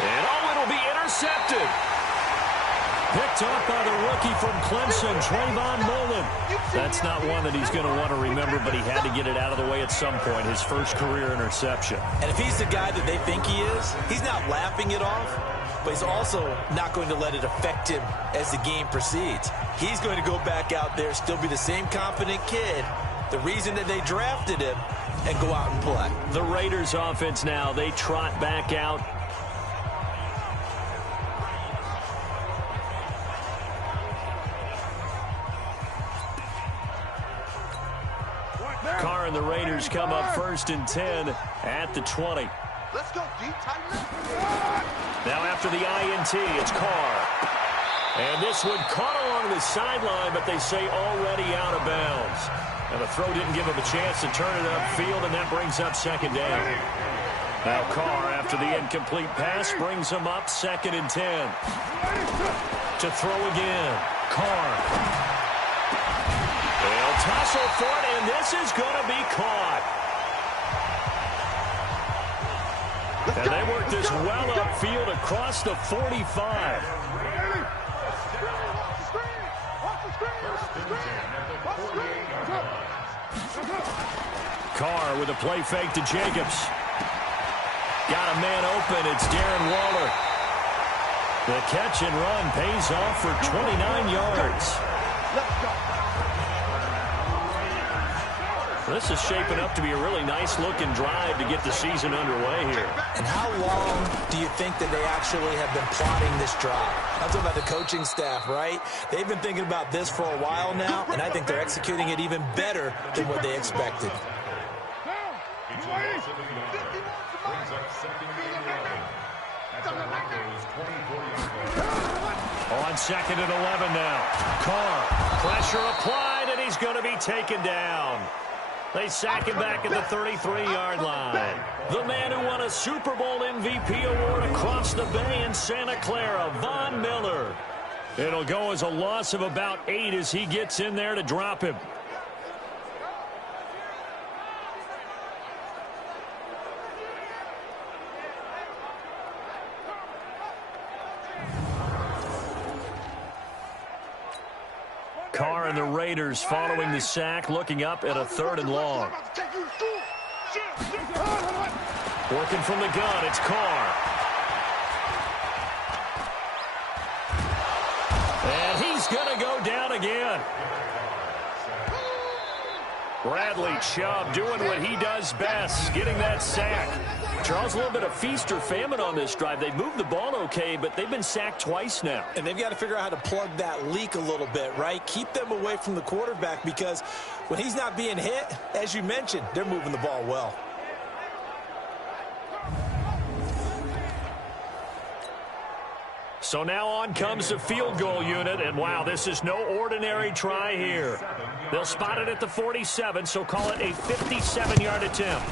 And it'll be intercepted. Picked off by the rookie from Clemson, Trayvon Mullen. That's not one that he's going to want to remember, but he had to get it out of the way at some point, his first career interception. And if he's the guy that they think he is, he's not laughing it off, but he's also not going to let it affect him as the game proceeds. He's going to go back out there, still be the same confident kid, the reason that they drafted him, and go out and play. The Raiders offense now, they trot back out. Carr and the Raiders come up 1st and 10 at the 20. Let's go deep, tighten up. Now after the INT, it's Carr. And this one caught along the sideline, but they say already out of bounds. And the throw didn't give him a chance to turn it upfield, and that brings up 2nd down. Now Carr, after the incomplete pass, brings him up 2nd and 10. To throw again, Carr. They'll tussle for it, and this is going to be caught. And they work this well upfield across the 45. Carr with a play fake to Jacobs. Got a man open. It's Darren Waller. The catch and run pays off for 29 yards. This is shaping up to be a really nice-looking drive to get the season underway here. And how long do you think that they actually have been plotting this drive? I'm talking about the coaching staff, right? They've been thinking about this for a while now, and I think they're executing it even better than what they expected. On 2nd and 11 now. Carr, pressure applied, and he's going to be taken down. They sack him back at the 33-yard line. The man who won a Super Bowl MVP award across the bay in Santa Clara, Von Miller. It'll go as a loss of about 8 as he gets in there to drop him. Carr and the Raiders following the sack, looking up at a 3rd and long. Working from the gun, it's Carr. And he's going to go down again. Bradley Chubb doing what he does best, getting that sack. Charles, a little bit of feast or famine on this drive. They've moved the ball okay, but they've been sacked twice now. And they've got to figure out how to plug that leak a little bit, right? Keep them away from the quarterback, because when he's not being hit, as you mentioned, they're moving the ball well. So now on comes the field goal unit, and wow, this is no ordinary try here. They'll spot it at the 47, so call it a 57-yard attempt.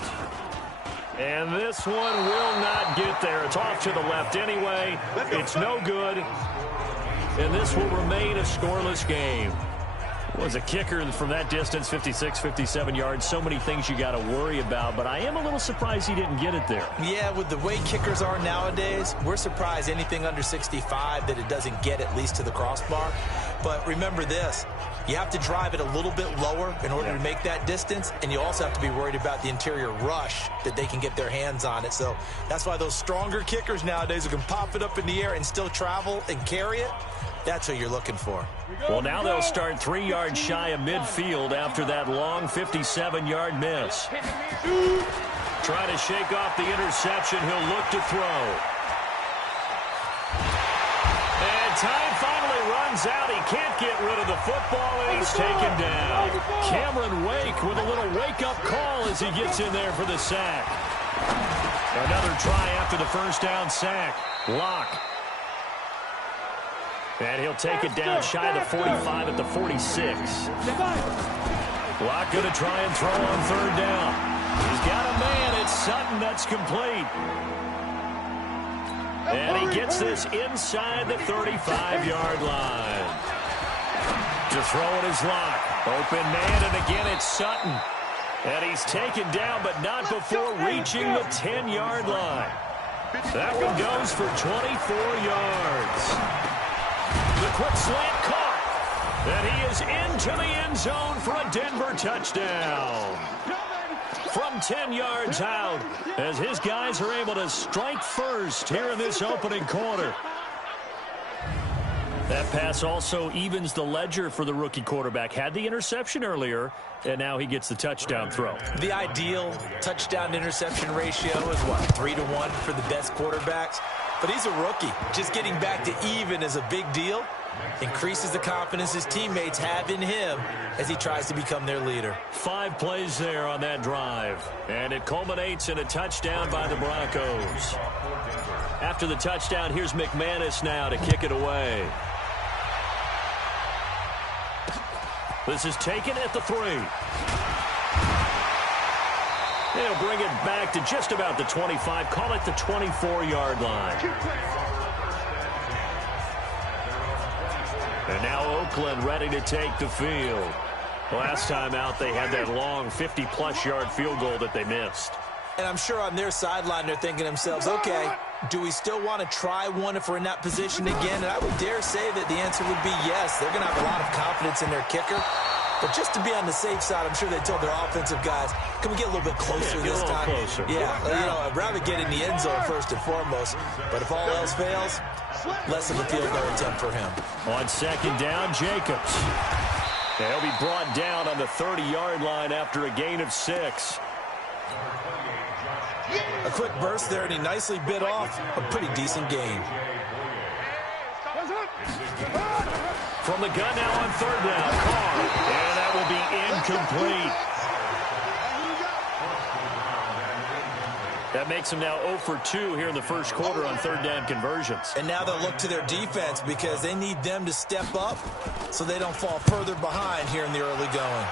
And this one will not get there. It's off to the left anyway. It's no good. And this will remain a scoreless game. Was a kicker from that distance, 56, 57 yards. So many things you got to worry about, but I am a little surprised he didn't get it there. Yeah, with the way kickers are nowadays, we're surprised anything under 65 that it doesn't get at least to the crossbar. But remember this, you have to drive it a little bit lower in order to make that distance, and you also have to be worried about the interior rush that they can get their hands on it. So that's why those stronger kickers nowadays who can pop it up in the air and still travel and carry it, that's who you're looking for. Well, now they'll start 3 yards shy of midfield after that long 57-yard miss. Trying to shake off the interception. He'll look to throw. And time finally runs out. He can't get rid of the football, and he's taken down. Cameron Wake with a little wake-up call as he gets in there for the sack. Another try after the first down sack. Locke. And he'll take it down shy of the 45 at the 46. Locke going to try and throw on 3rd down. He's got a man. It's Sutton. That's complete. And he gets this inside the 35-yard line. To throw it is Locke. Open man, and again it's Sutton. And he's taken down, but not before reaching the 10-yard line. That one goes for 24 yards. The quick slant caught. And he is into the end zone for a Denver touchdown. From 10 yards out, as his guys are able to strike first here in this opening quarter. That pass also evens the ledger for the rookie quarterback. Had the interception earlier, and now he gets the touchdown throw. The ideal touchdown-interception ratio is, what, 3-to-1 for the best quarterbacks? But he's a rookie. Just getting back to even is a big deal. Increases the confidence his teammates have in him as he tries to become their leader. 5 plays there on that drive. And it culminates in a touchdown by the Broncos. After the touchdown, here's McManus now to kick it away. This is taken at the 3. They'll bring it back to just about the 25. Call it the 24-yard line. And now Oakland ready to take the field. Last time out, they had that long 50-plus yard field goal that they missed. And I'm sure on their sideline, they're thinking to themselves, okay, do we still want to try one if we're in that position again? And I would dare say that the answer would be yes. They're going to have a lot of confidence in their kicker. But just to be on the safe side, I'm sure they told their offensive guys, can we get a little bit closer this time? Closer. Yeah, I'd rather get in the end zone first and foremost. But if all else fails, less of a field goal attempt for him. On 2nd down, Jacobs. He'll be brought down on the 30-yard line after a gain of 6. A quick burst there, and he nicely bit off a pretty decent gain. From the gun now on 3rd down, Carr, and that will be incomplete. That makes him now 0 for 2 here in the first quarter on 3rd down conversions. And now they'll look to their defense because they need them to step up so they don't fall further behind here in the early going.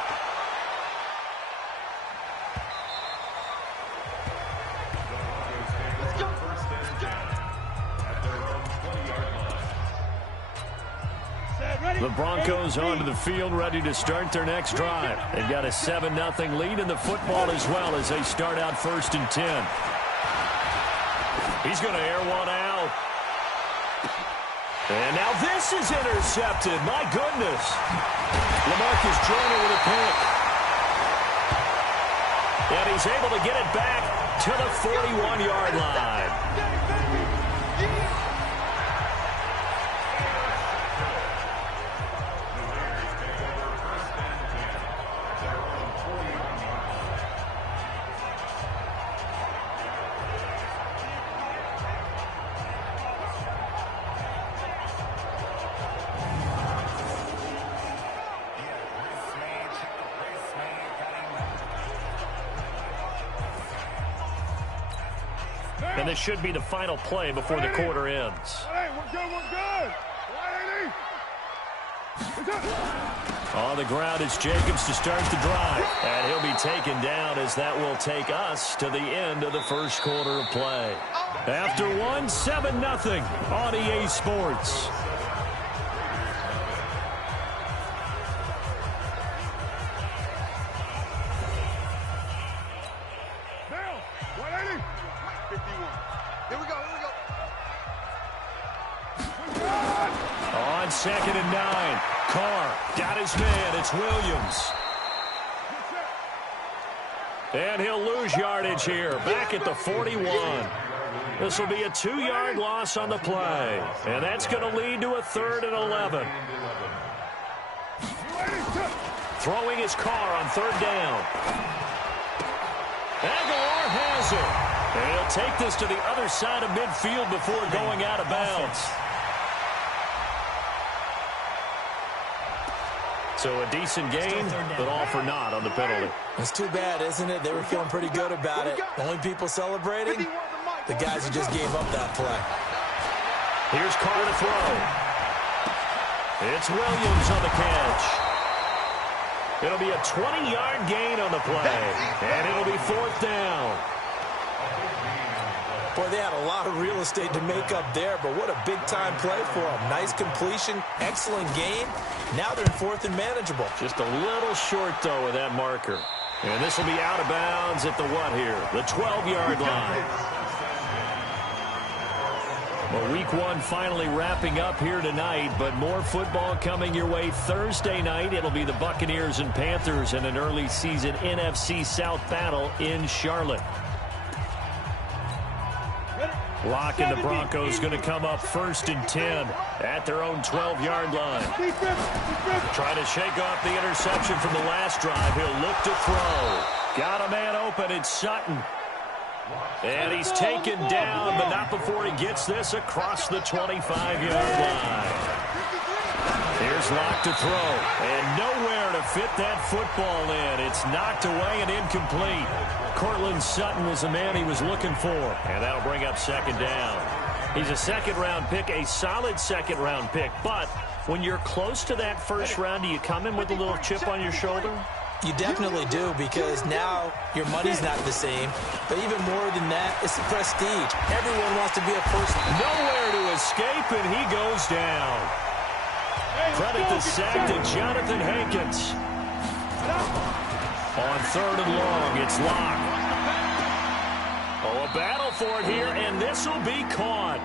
The Broncos onto the field, ready to start their next drive. They've got a 7-0 lead in the football as well as they start out 1st and 10. He's going to air one out. And now this is intercepted. My goodness. LaMarcus Joyner with a pick. And he's able to get it back to the 41-yard line. And this should be the final play before the quarter ends. Hey, we're good, we're good. On the ground is Jacobs to start the drive. And he'll be taken down as that will take us to the end of the first quarter of play. After one, 7-0 on EA Sports. On 2nd and 9, Carr got his man. It's Williams. And he'll lose yardage here, back at the 41. This will be a 2-yard loss on the play. And that's going to lead to a 3rd and 11. Throwing his Carr on 3rd down. Aguilar has it. And he'll take this to the other side of midfield before going out of bounds. So a decent gain, but all for naught on the penalty. It's too bad, isn't it? They were feeling pretty good about it. Only people celebrating, the guys who just gave up that play. Here's Carr to throw. It's Williams on the catch. It'll be a 20-yard gain on the play, and it'll be 4th down. Boy, they had a lot of real estate to make up there, but what a big-time play for them. Nice completion, excellent gain. Now they're in 4th and manageable. Just a little short, though, with that marker. And this will be out of bounds at the what here? The 12-yard line. Well, Week 1 finally wrapping up here tonight, but more football coming your way Thursday night. It'll be the Buccaneers and Panthers in an early season NFC South battle in Charlotte. Lock and the Broncos going to come up 1st and 10 at their own 12-yard line. Trying to shake off the interception from the last drive. He'll look to throw. Got a man open. It's Sutton. And he's taken down, but not before he gets this across the 25-yard line. Here's Locke to throw. And nowhere to fit that football in. It's knocked away and incomplete. Cortland Sutton was the man he was looking for. And that'll bring up 2nd down. He's a 2nd-round pick, a solid 2nd-round pick. But when you're close to that 1st round, do you come in with a little chip on your shoulder? You definitely do, because now your money's not the same. But even more than that, it's the prestige. Everyone wants to be a first. Nowhere to escape, and he goes down. Credit the sack to Jonathan Hankins. On 3rd and long, it's Locke. Oh, a battle for it here, and this will be caught.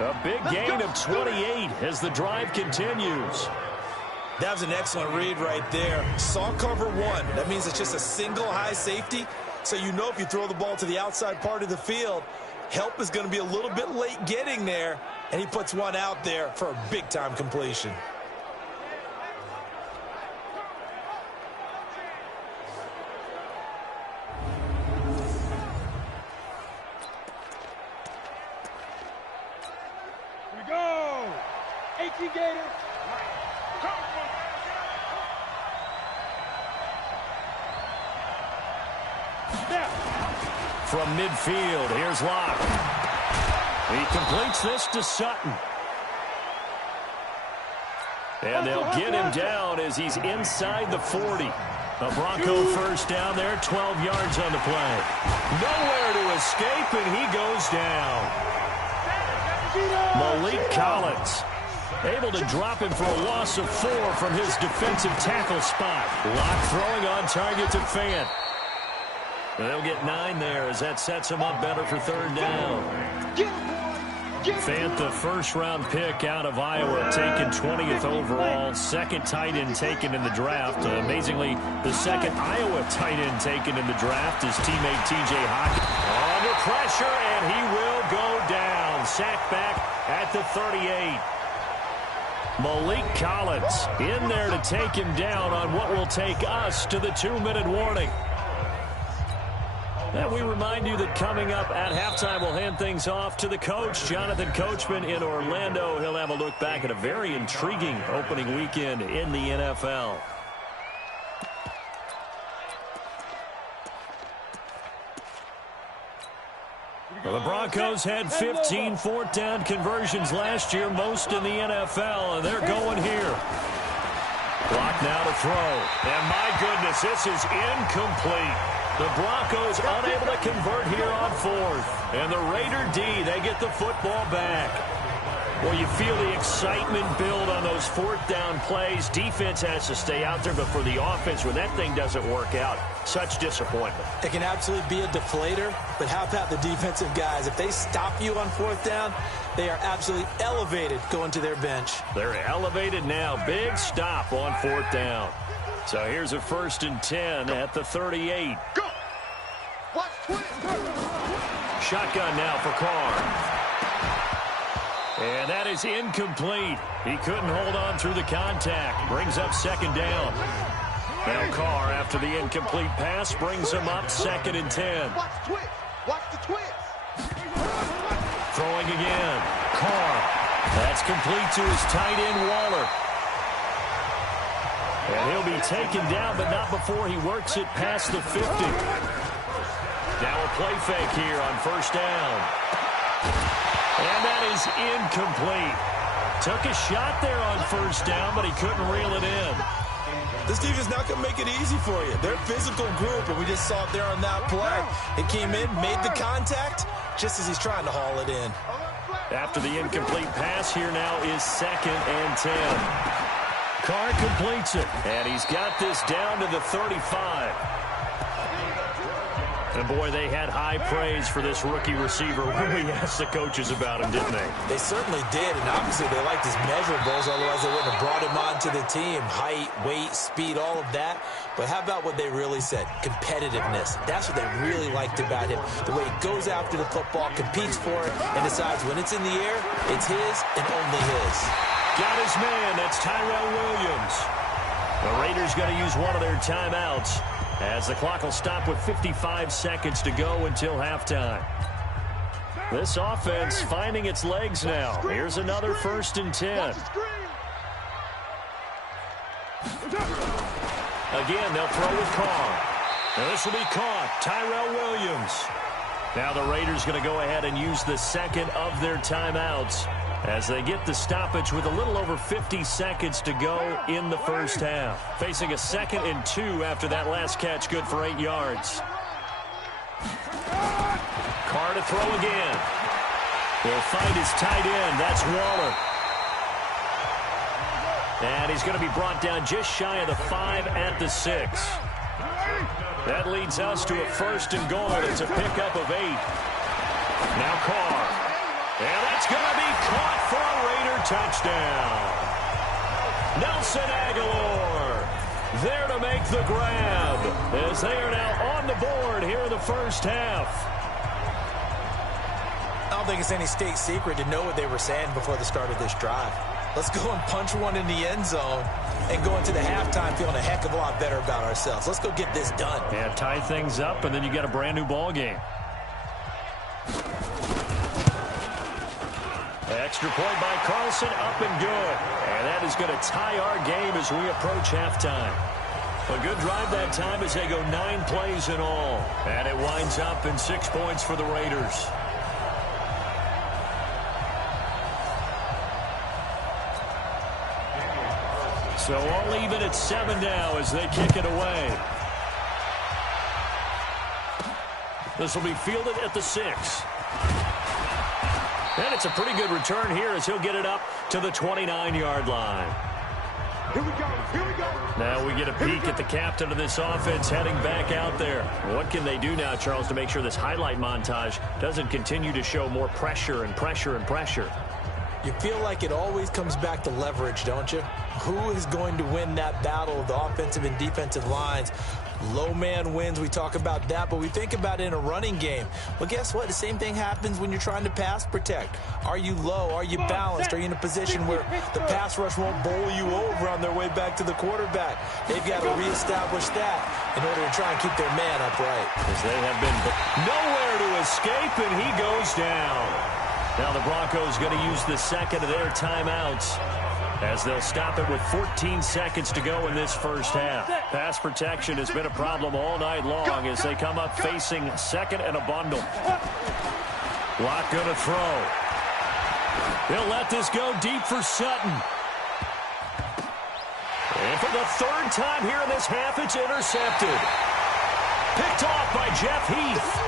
A big gain of 28 as the drive continues. That was an excellent read right there. Saw cover 1. That means it's just a single high safety. So you know if you throw the ball to the outside part of the field, help is going to be a little bit late getting there. And he puts one out there for a big-time completion. From midfield, here's Locke. He completes this to Sutton. And they'll get him down as he's inside the 40. A Bronco first down there, 12 yards on the play. Nowhere to escape, and he goes down. Malik Collins able to drop him for a loss of 4 from his defensive tackle spot. Locke throwing on target to Fant. They'll get 9 there as that sets him up better for third down. Fant, the first-round pick out of Iowa, taken 20th overall. Second tight end taken in the draft. Amazingly, the second Iowa tight end taken in the draft is teammate T.J. Hawkins. Under pressure, and he will go down. Sacked back at the 38. Malik Collins in there to take him down on what will take us to the 2-minute warning. And we remind you that coming up at halftime, we'll hand things off to the coach, Jonathan Coachman in Orlando. He'll have a look back at a very intriguing opening weekend in the NFL. Well, the Broncos had 15 fourth-down conversions last year, most in the NFL, and they're going here. Clock now to throw. And my goodness, this is incomplete. The Broncos unable to convert here on fourth. And the Raider D, they get the football back. Well, you feel the excitement build on those fourth down plays. Defense has to stay out there, but for the offense, when that thing doesn't work out, such disappointment. It can absolutely be a deflator, but how about the defensive guys? If they stop you on fourth down, they are absolutely elevated going to their bench. They're elevated now. Big stop on fourth down. So here's a 1st and 10 at the 38. Go! Watch Shotgun now for Carr. And that is incomplete. He couldn't hold on through the contact. Brings up second down. Now Carr, after the incomplete pass, brings him up 2nd and 10. Watch twist. Watch the twist. Throwing again. Carr. That's complete to his tight end, Waller. And he'll be taken down, but not before he works it past the 50. Now a play fake here on first down. And that is incomplete. Took a shot there on first down, but he couldn't reel it in. This defense not going to make it easy for you. They're a physical group, and we just saw it there on that play. It came in, made the contact, just as he's trying to haul it in. After the incomplete pass, here now is 2nd and 10. Carr completes it, and he's got this down to the 35. And, boy, they had high praise for this rookie receiver when we asked the coaches about him, didn't they? They certainly did, and obviously they liked his measurables, otherwise they wouldn't have brought him onto the team. Height, weight, speed, all of that. But how about what they really said? Competitiveness. That's what they really liked about him. The way he goes after the football, competes for it, and decides when it's in the air, it's his and only his. Got his man. That's Tyrell Williams. The Raiders going to use one of their timeouts as the clock will stop with 55 seconds to go until halftime. This offense finding its legs now. Here's another 1st and 10. Again, they'll throw with Carr. Now this will be caught. Tyrell Williams. Now the Raiders going to go ahead and use the second of their timeouts as they get the stoppage with a little over 50 seconds to go in the first half. Facing a 2nd and 2 after that last catch, good for 8 yards. Carr to throw again. He'll find his tight end. That's Waller. And he's going to be brought down just shy of the 5 at the 6. That leads us to a 1st and goal. It's a pickup of 8. Now Carr. And that's going to be caught for a Raider touchdown. Nelson Aguilar there to make the grab as they are now on the board here in the first half. I don't think it's any state secret to know what they were saying before the start of this drive. Let's go and punch one in the end zone and go into the halftime feeling a heck of a lot better about ourselves. Let's go get this done. Yeah, tie things up, and then you get a brand new ball game. Extra point by Carlson, up and good. And that is going to tie our game as we approach halftime. A good drive that time as they go 9 plays in all. And it winds up in 6 points for the Raiders. So all even at 7 now as they kick it away. This will be fielded at the 6. And it's a pretty good return here as he'll get it up to the 29-yard line. Here we go. Here we go. Now we get a peek at the captain of this offense heading back out there. What can they do now, Charles, to make sure this highlight montage doesn't continue to show more pressure and pressure and pressure? You feel like it always comes back to leverage, don't you? Who is going to win that battle of the offensive and defensive lines? Low man wins. We talk about that, but we think about it in a running game. Well, guess what? The same thing happens when you're trying to pass protect. Are you low? Are you balanced? Are you in a position where the pass rush won't bowl you over on their way back to the quarterback? They've got to reestablish that in order to try and keep their man upright. As they have been nowhere to escape, and he goes down. Now the Broncos going to use the second of their timeouts as they'll stop it with 14 seconds to go in this first half. Pass protection has been a problem all night long as they come up facing second and a bundle. Lock going to throw. They'll let this go deep for Sutton. And for the third time here in this half, it's intercepted. Picked off by Jeff Heath.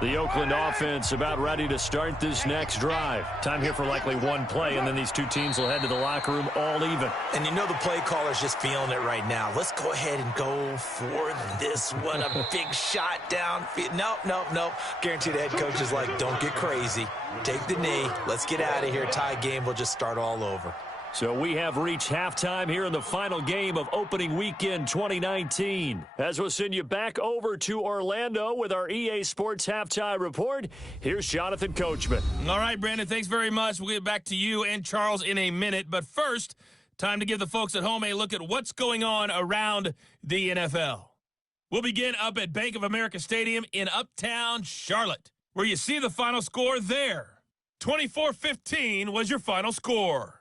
The Oakland offense about ready to start this next drive. Time here for likely one play, and then these two teams will head to the locker room all even. And you know the play caller's just feeling it right now. Let's go ahead and go for this one. A big shot downfield. Nope. Guarantee the head coach is like, don't get crazy. Take the knee. Let's get out of here. Tie game. We'll just start all over. So we have reached halftime here in the final game of opening weekend 2019. As we'll send you back over to Orlando with our EA Sports Halftime Report, here's Jonathan Coachman. All right, Brandon, thanks very much. We'll get back to you and Charles in a minute. But first, time to give the folks at home a look at what's going on around the NFL. We'll begin up at Bank of America Stadium in Uptown Charlotte, where you see the final score there. 24-15 was your final score.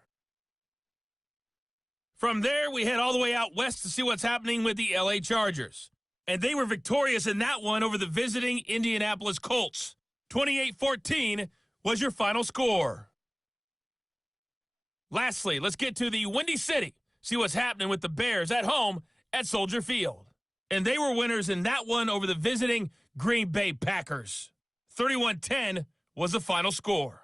From there, we head all the way out west to see what's happening with the LA Chargers. And they were victorious in that one over the visiting Indianapolis Colts. 28-14 was your final score. Lastly, let's get to the Windy City. See what's happening with the Bears at home at Soldier Field. And they were winners in that one over the visiting Green Bay Packers. 31-10 was the final score.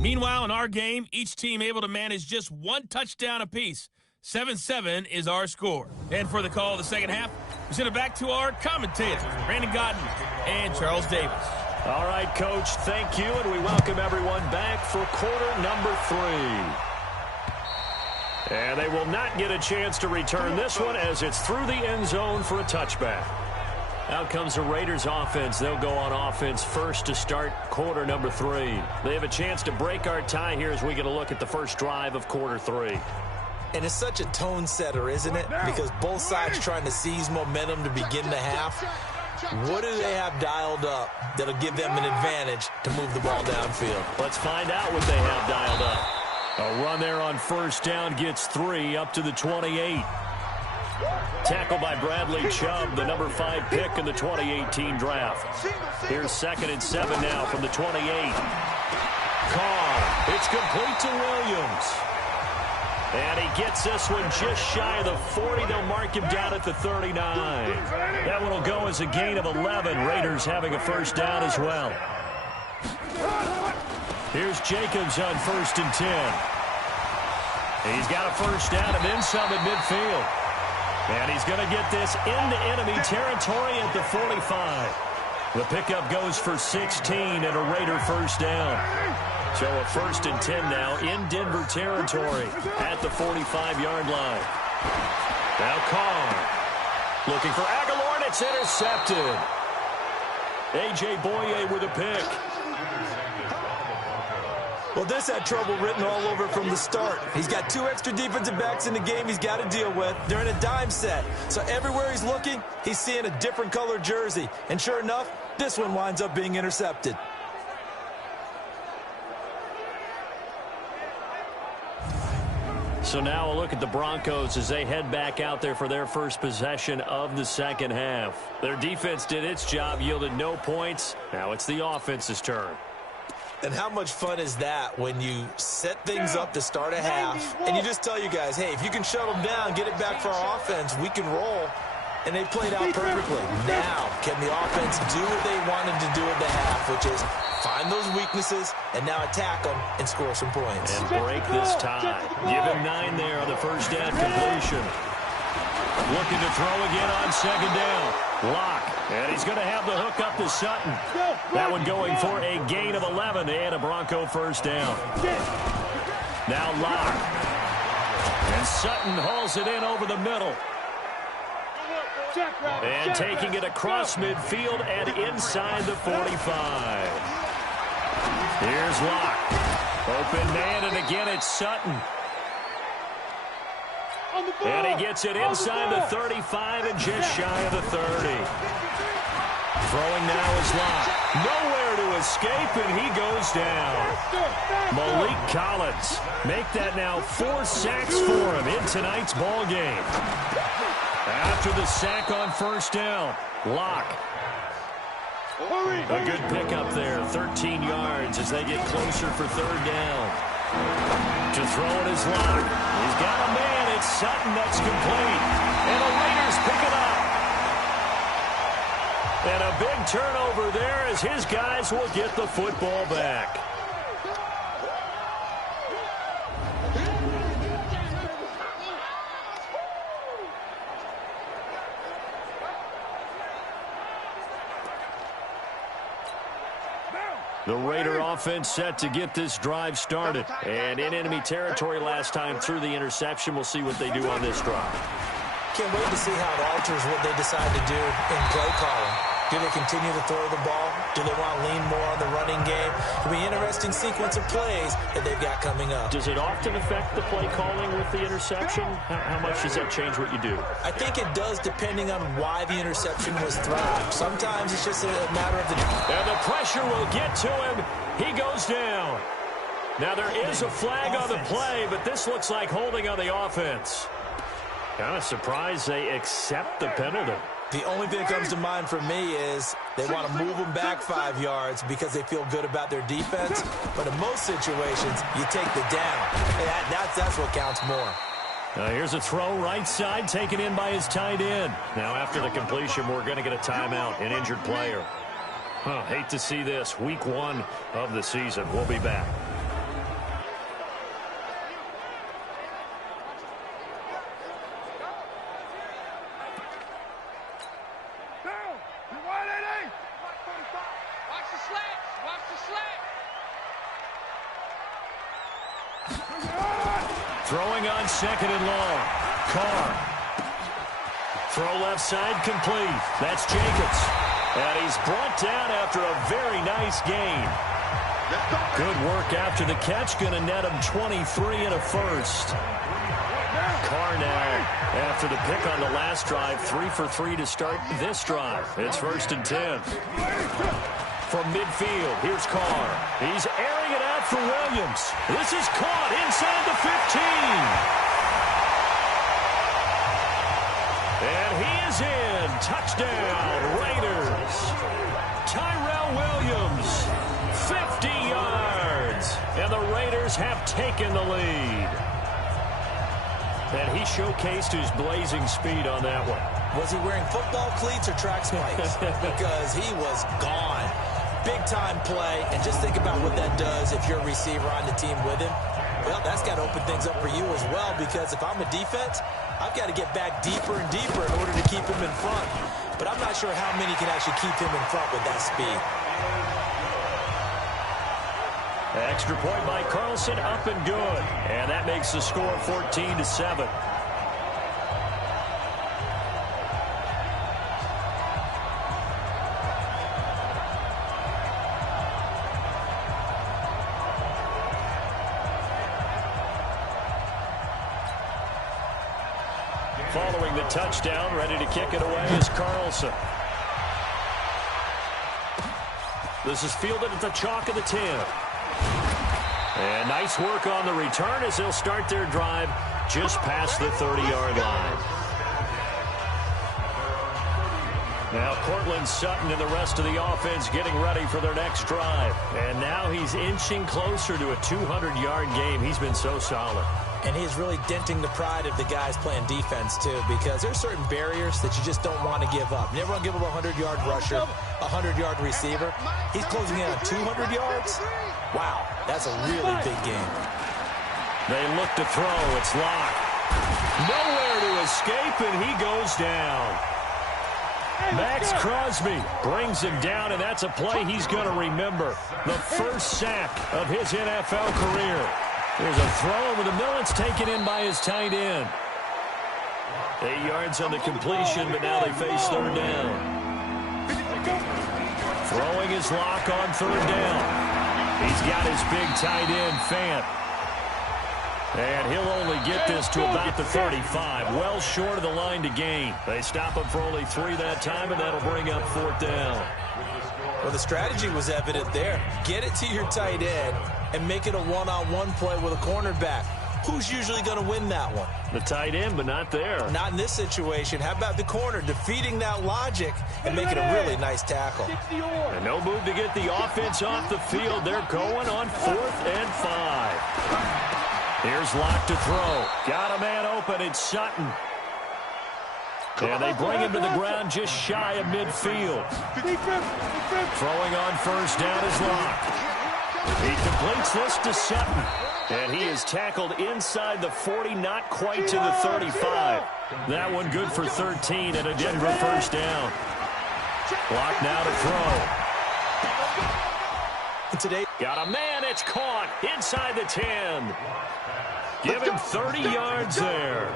Meanwhile, in our game, each team able to manage just one touchdown apiece. 7-7 is our score. And for the call of the second half, we send it back to our commentators, Brandon Godden and Charles Davis. All right, Coach, thank you, and we welcome everyone back for quarter number 3. And they will not get a chance to return this one as it's through the end zone for a touchback. Out comes the Raiders offense. They'll go on offense first to start quarter number 3. They have a chance to break our tie here as we get a look at the first drive of quarter 3. And it's such a tone setter, isn't it? Because both sides trying to seize momentum to begin the half. What do they have dialed up that'll give them an advantage to move the ball downfield? Let's find out what they have dialed up. A run there on first down gets 3 up to the 28. Tackle by Bradley Chubb, the number 5 pick in the 2018 draft. Here's 2nd and 7 now from the 28. Carr, it's complete to Williams. And he gets this one just shy of the 40. They'll mark him down at the 39. That one will go as a gain of 11. Raiders having a first down as well. Here's Jacobs on 1st and 10. He's got a first down and then some at midfield. And he's going to get this into enemy territory at the 45. The pickup goes for 16 and a Raider first down. So a 1st and 10 now in Denver territory at the 45-yard line. Now Carr looking for Aguilar, and it's intercepted. A.J. Boye with a pick. Well, this had trouble written all over from the start. He's got 2 extra defensive backs in the game he's got to deal with. They're in a dime set. So everywhere he's looking, he's seeing a different color jersey. And sure enough, this one winds up being intercepted. So now a look at the Broncos as they head back out there for their first possession of the second half. Their defense did its job, yielded no points. Now it's the offense's turn. And how much fun is that when you set things up to start a half and you just tell you guys, hey, if you can shut them down, get it back for our offense, we can roll. And they played out perfectly. Now, can the offense do what they wanted to do at the half, which is find those weaknesses and now attack them and score some points. And break this tie. Give him 9 there on the first down completion. Looking to throw again on second down. Lock. And he's going to have the hook up to Sutton. That one going for a gain of 11 and a Bronco first down. Now Lock. And Sutton hauls it in over the middle. And taking it across midfield and inside the 45. Here's Lock. Open man, and again it's Sutton. And he gets it inside the 35 and just shy of the 30. Throwing now is Lock. Nowhere to escape, and he goes down. Malik Collins. Make that now 4 sacks for him in tonight's ball game. After the sack on first down, Lock. A good pickup there, 13 yards as they get closer for third down. To throw it is Lock. He's got a man. It's Sutton that's complete. And the Raiders pick it up. And a big turnover there as his guys will get the football back. The Raider offense set to get this drive started. And in enemy territory last time through the interception. We'll see what they do on this drive. Can't wait to see how it alters what they decide to do in play calling. Do they continue to throw the ball? Do they want to lean more on the running game? It'll be an interesting sequence of plays that they've got coming up. Does it often affect the play calling with the interception? How much does that change what you do? I think it does depending on why the interception was thrown. Sometimes it's just a matter of the... And the pressure will get to him. He goes down. Now there is a flag on the play, but this looks like holding on the offense. Kind of surprised they accept the penalty. The only thing that comes to mind for me is they want to move them back 5 yards because they feel good about their defense. But in most situations, you take the down. That's what counts more. Here's a throw right side taken in by his tight end. Now after the completion, we're going to get a timeout, an injured player. Hate to see this. Week 1 of the season. We'll be back. Throwing on second and long. Carr. Throw left side complete. That's Jacobs. And he's brought down after a very nice gain. Good work after the catch. Going to net him 23 and a first. Carr now, after the pick on the last drive, 3 for 3 to start this drive. It's 1st and 10. From midfield, here's Carr. He's airing it out for Williams. This is caught inside the 15. And he is in. Touchdown, Raiders. Tyrell Williams, 50 yards. And the Raiders have taken the lead. And he showcased his blazing speed on that one. Was he wearing football cleats or track spikes? Because he was gone. Big-time play, and just think about what that does if you're a receiver on the team with him. Well, that's got to open things up for you as well, because if I'm a defense, I've got to get back deeper and deeper in order to keep him in front. But I'm not sure how many can actually keep him in front with that speed. Extra point by Carlson, up and good. And that makes the score 14-7. Following the touchdown, ready to kick it away is Carlson. This is fielded at the chalk of the 10. And nice work on the return as they'll start their drive just past the 30-yard line. Now Cortland Sutton and the rest of the offense getting ready for their next drive. And now he's inching closer to a 200-yard game. He's been so solid. And he's really denting the pride of the guys playing defense, too, because there's certain barriers that you just don't want to give up. You never want to give up a 100-yard rusher, a 100-yard receiver. He's closing in on 200 yards. Wow, that's a really big game. They look to throw. It's locked. Nowhere to escape, and he goes down. Max Crosby brings him down, and that's a play he's going to remember. The first sack of his NFL career. There's a throw over the middle. It's taken in by his tight end. 8 yards on the completion, but now they face third down. Throwing his lock on third down. He's got his big tight end, Fant. And he'll only get this to about the 35. Well short of the line to gain. They stop him for only 3 that time, and that'll bring up fourth down. Well, the strategy was evident there. Get it to your tight end and make it a one-on-one play with a cornerback. Who's usually going to win that one? The tight end, but not there. Not in this situation. How about the corner defeating that logic and making a really nice tackle? And no move to get the offense off the field. They're going on 4th and 5. Here's Locke to throw. Got a man open. It's Sutton. And they bring him to the ground just shy of midfield. Throwing on first down is Locke. He completes this to Sutton. And he is tackled inside the 40, not quite to the 35. That one good for 13 and a Denver first down. Locke now to throw. Today, got a man, it's caught inside the 10. Give him 30 yards there.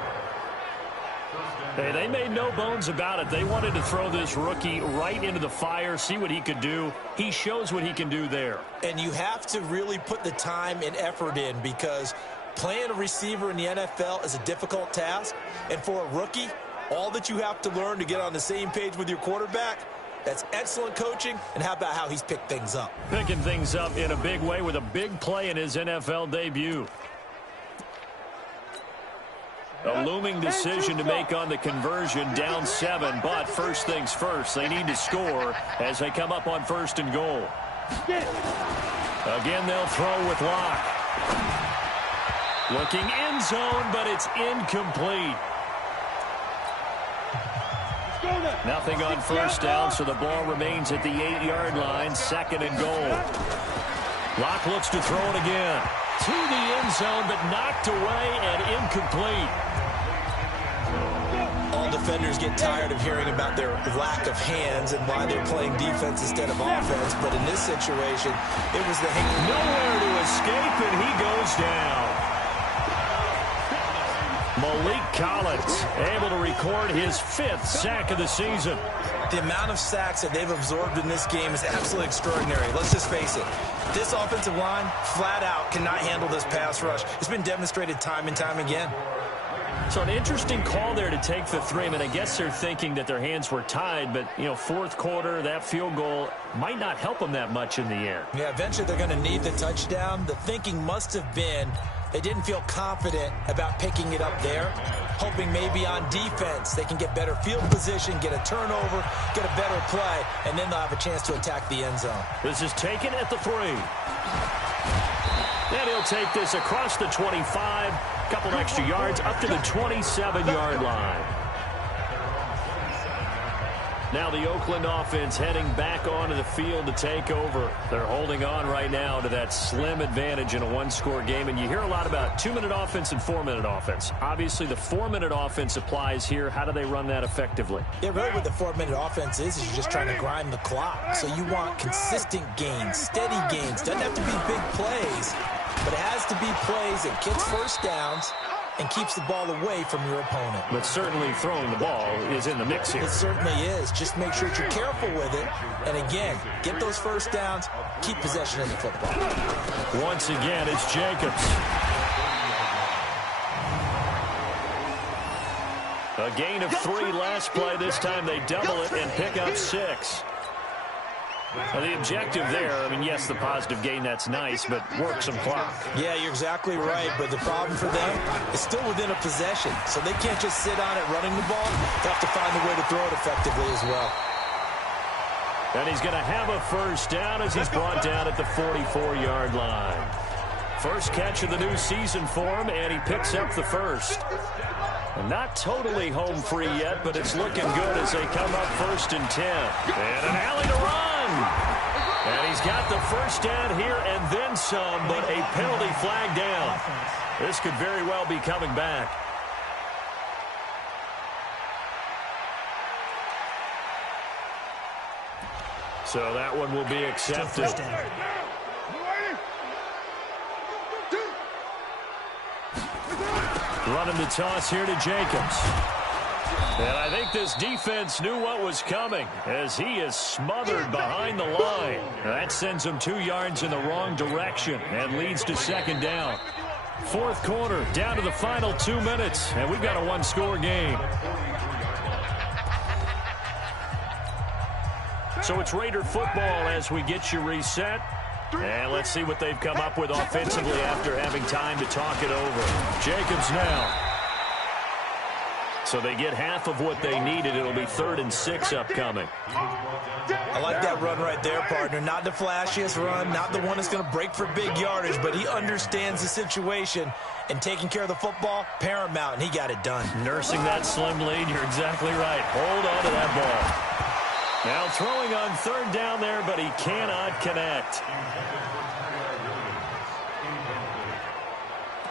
Hey, they made no bones about it. They wanted to throw this rookie right into the fire, see what he could do. He shows what he can do there. And you have to really put the time and effort in because playing a receiver in the NFL is a difficult task. And for a rookie, all that you have to learn to get on the same page with your quarterback, that's excellent coaching. And how about how he's picked things up? Picking things up in a big way with a big play in his NFL debut. A looming decision to make on the conversion, down 7, but first things first, they need to score as they come up on 1st and goal. Again, they'll throw with Locke. Looking end zone, but it's incomplete. Nothing on first down, so the ball remains at the 8-yard line, 2nd and goal. Locke looks to throw it again. To the end zone, but knocked away and incomplete. All defenders get tired of hearing about their lack of hands and why they're playing defense instead of offense. But in this situation, it was the hand. Nowhere to escape, and he goes down. Malik Collins able to record his 5th sack of the season. The amount of sacks that they've absorbed in this game is absolutely extraordinary. Let's just face it. This offensive line, flat out, cannot handle this pass rush. It's been demonstrated time and time again. So an interesting call there to take the 3. I mean, I guess they're thinking that their hands were tied, but, you know, 4th quarter, that field goal might not help them that much in the end. Yeah, eventually they're going to need the touchdown. The thinking must have been they didn't feel confident about picking it up there, hoping maybe on defense they can get better field position, get a turnover, get a better play, and then they'll have a chance to attack the end zone. This is taken at the 3. And he'll take this across the 25, a couple extra yards, up to the 27-yard line. Now the Oakland offense heading back onto the field to take over. They're holding on right now to that slim advantage in a one-score game. And you hear a lot about 2-minute offense and 4-minute offense. Obviously, the 4-minute offense applies here. How do they run that effectively? Yeah, really what the 4-minute offense is you're just trying to grind the clock. So you want consistent gains, steady gains. Doesn't have to be big plays, but it has to be plays that gets first downs and keeps the ball away from your opponent. But certainly throwing the ball is in the mix here. It certainly is. Just make sure that you're careful with it. And again, get those first downs, keep possession of the football. Once again, it's Jacobs. A gain of 3 last play. This time they double it and pick up 6. Now the objective there, I mean, yes, the positive gain, that's nice, but work some clock. Yeah, you're exactly right, but the problem for them is still within a possession, so they can't just sit on it running the ball. They have to find a way to throw it effectively as well. And he's going to have a first down as he's brought down at the 44-yard line. First catch of the new season for him, and he picks up the first. And not totally home free yet, but it's looking good as they come up 1st and 10. And an alley to run. And he's got the first down here and then some, but a penalty flag down. This could very well be coming back. So that one will be accepted. Running the toss here to Jacobs. And I think this defense knew what was coming as he is smothered behind the line. That sends him 2 yards in the wrong direction and leads to 2nd down. 4th quarter, down to the final 2 minutes, and we've got a one-score game. So it's Raider football as we get you reset. And let's see what they've come up with offensively after having time to talk it over. Jacobs now. So they get half of what they needed. It'll be 3rd and 6 upcoming. I like that run right there, partner. Not the flashiest run, not the one that's going to break for big yardage, but he understands the situation, and taking care of the football, paramount, and he got it done. Nursing that slim lead, you're exactly right. Hold on to that ball. Now throwing on 3rd down there, but he cannot connect.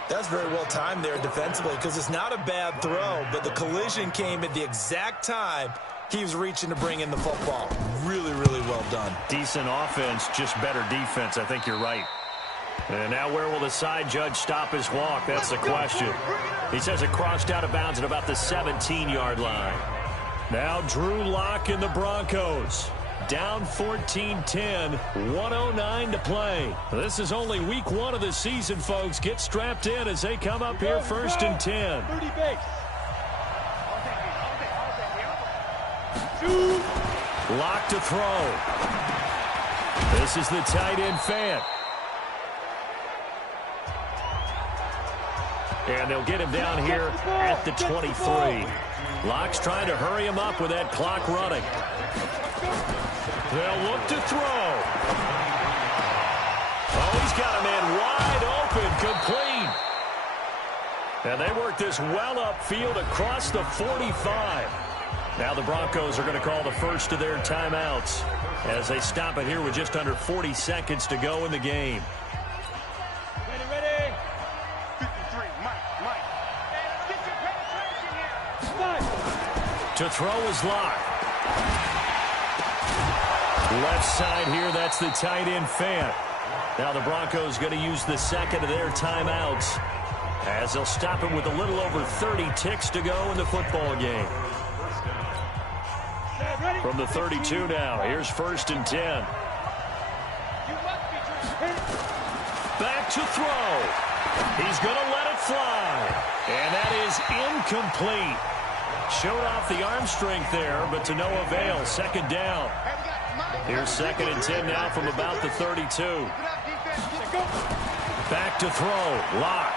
That's very well timed there defensively because it's not a bad throw, but the collision came at the exact time he was reaching to bring in the football. Really, really well done. Decent offense, just better defense. I think you're right. And now where will the side judge stop his walk? That's the question. He says it crossed out of bounds at about the 17-yard line. Now Drew Lock and the Broncos. Down 14-10, 1:09 to play. This is only week 1 of the season, folks. Get strapped in as they come up here 1st and 10. Lock to throw. This is the tight end Fant. And they'll get him down here at the 23. Lock's trying to hurry him up with that clock running. They'll look to throw. Oh, he's got a man wide open, complete. And they work this well upfield across the 45. Now the Broncos are going to call the first of their timeouts as they stop it here with just under 40 seconds to go in the game. Ready. 53, Mike. Get your penetration here. To throw is Lock. Left side here, that's the tight end Fant. Now the Broncos going to use the second of their timeouts as they'll stop it with a little over 30 ticks to go in the football game. From the 32 now, here's 1st and 10. Back to throw. He's going to let it fly. And that is incomplete. Showed off the arm strength there, but to no avail. 2nd down. Here's 2nd and 10 now from about the 32. Back to throw. Lock.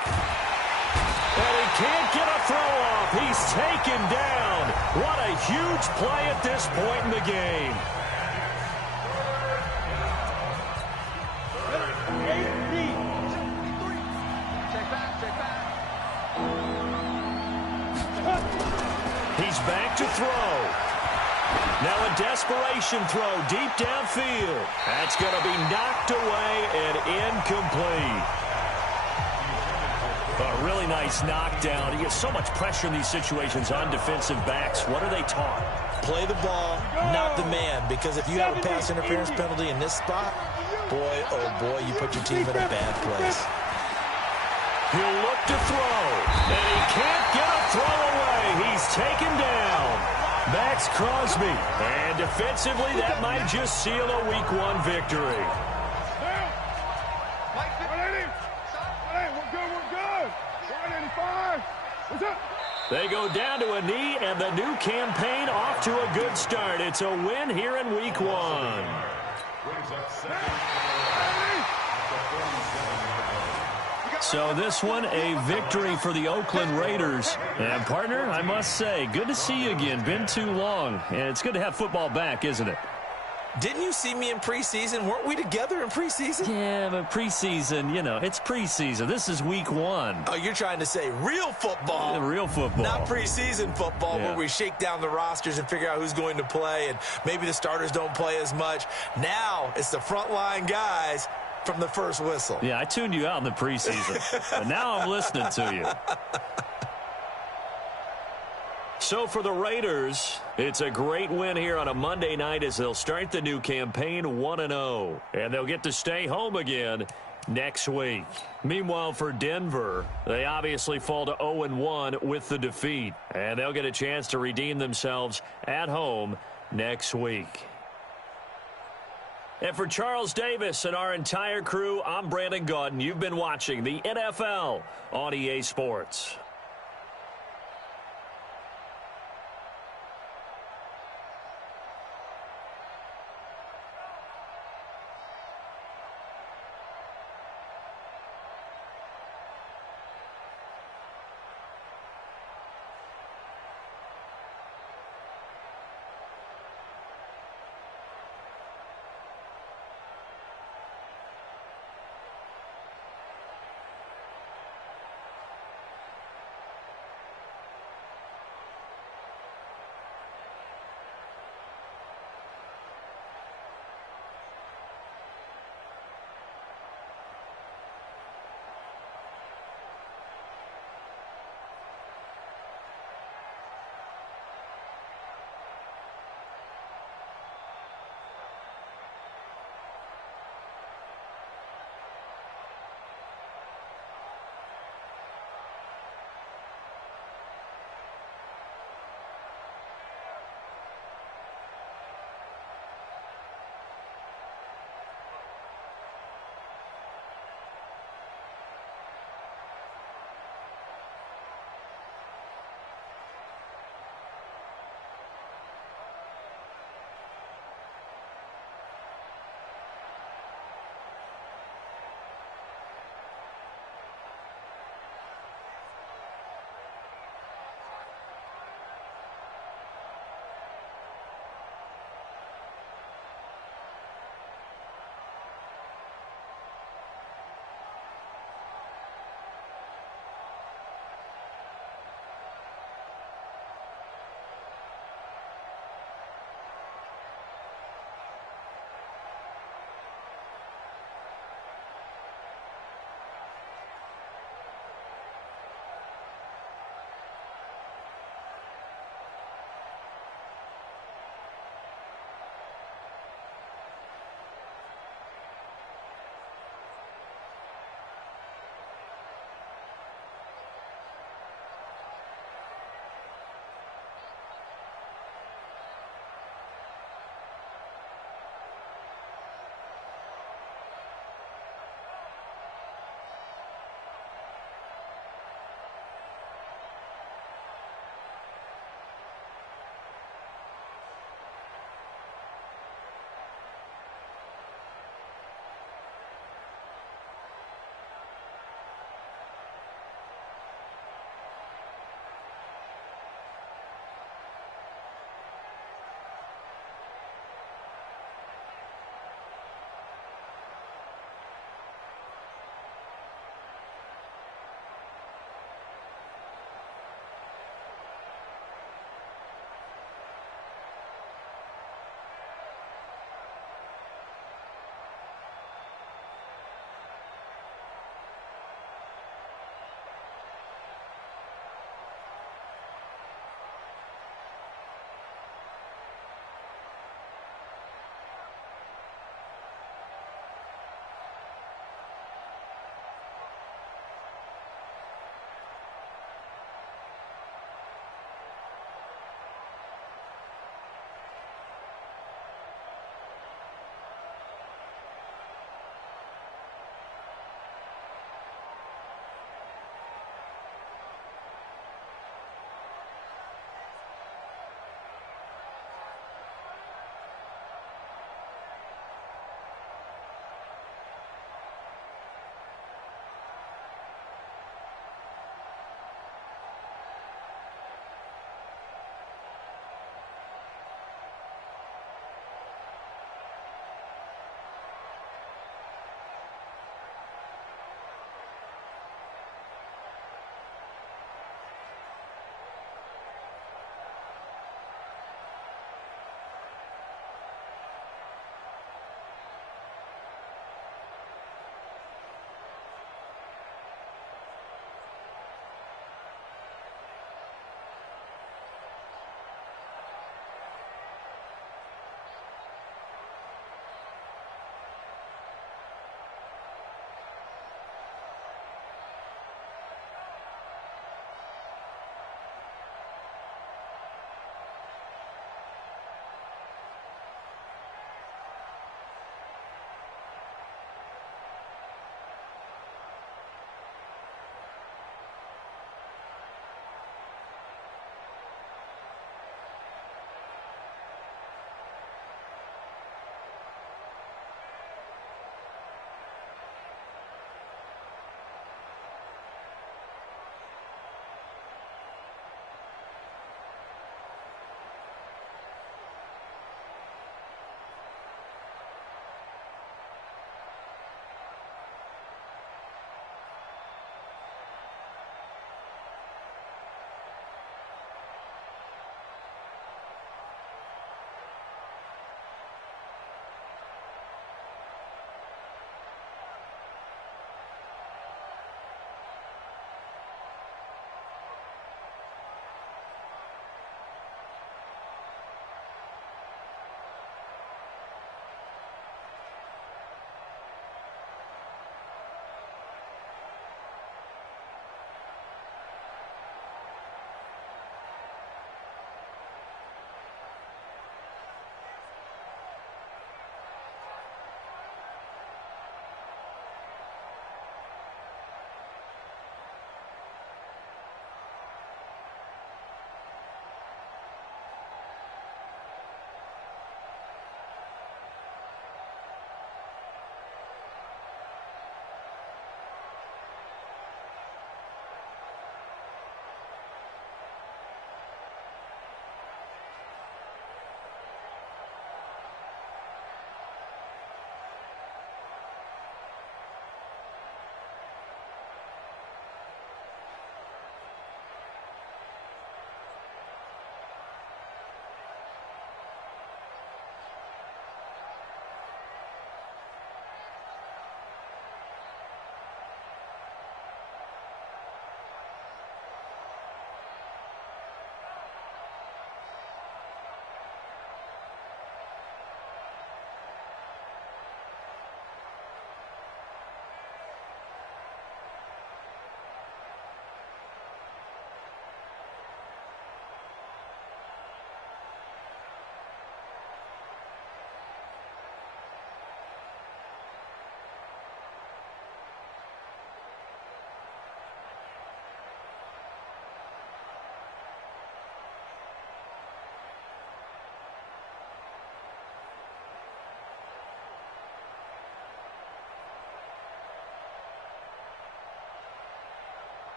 And he can't get a throw off. He's taken down. What a huge play at this point in the game. He's back to throw. Now a desperation throw deep downfield. That's going to be knocked away and incomplete. A really nice knockdown. He gets so much pressure in these situations on defensive backs. What are they taught? Play the ball, not the man. Because if you have a pass interference penalty in this spot, boy, oh boy, you put your team in a bad place. He'll look to throw, and he can't get a throw away. He's taken down. Max Crosby. And defensively, that might just seal a Week 1 victory. They go down to a knee, and the new campaign off to a good start. It's a win here in Week 1. So this one, a victory for the Oakland Raiders. And, partner, I must say, good to see you again. Been too long. And it's good to have football back, isn't it? Didn't you see me in preseason? Weren't we together in preseason? Yeah, but preseason, you know, it's preseason. This is Week 1. Oh, you're trying to say real football. Yeah, real football. Not preseason football, yeah, where we shake down the rosters and figure out who's going to play, and maybe the starters don't play as much. Now it's the frontline guys from the first whistle. Yeah, I tuned you out in the preseason, but now I'm listening to you. So for the Raiders, it's a great win here on a Monday night as they'll start the new campaign 1-0. And they'll get to stay home again next week. Meanwhile, for Denver, they obviously fall to 0-1 with the defeat. And they'll get a chance to redeem themselves at home next week. And for Charles Davis and our entire crew, I'm Brandon Gaudin. You've been watching the NFL on EA Sports.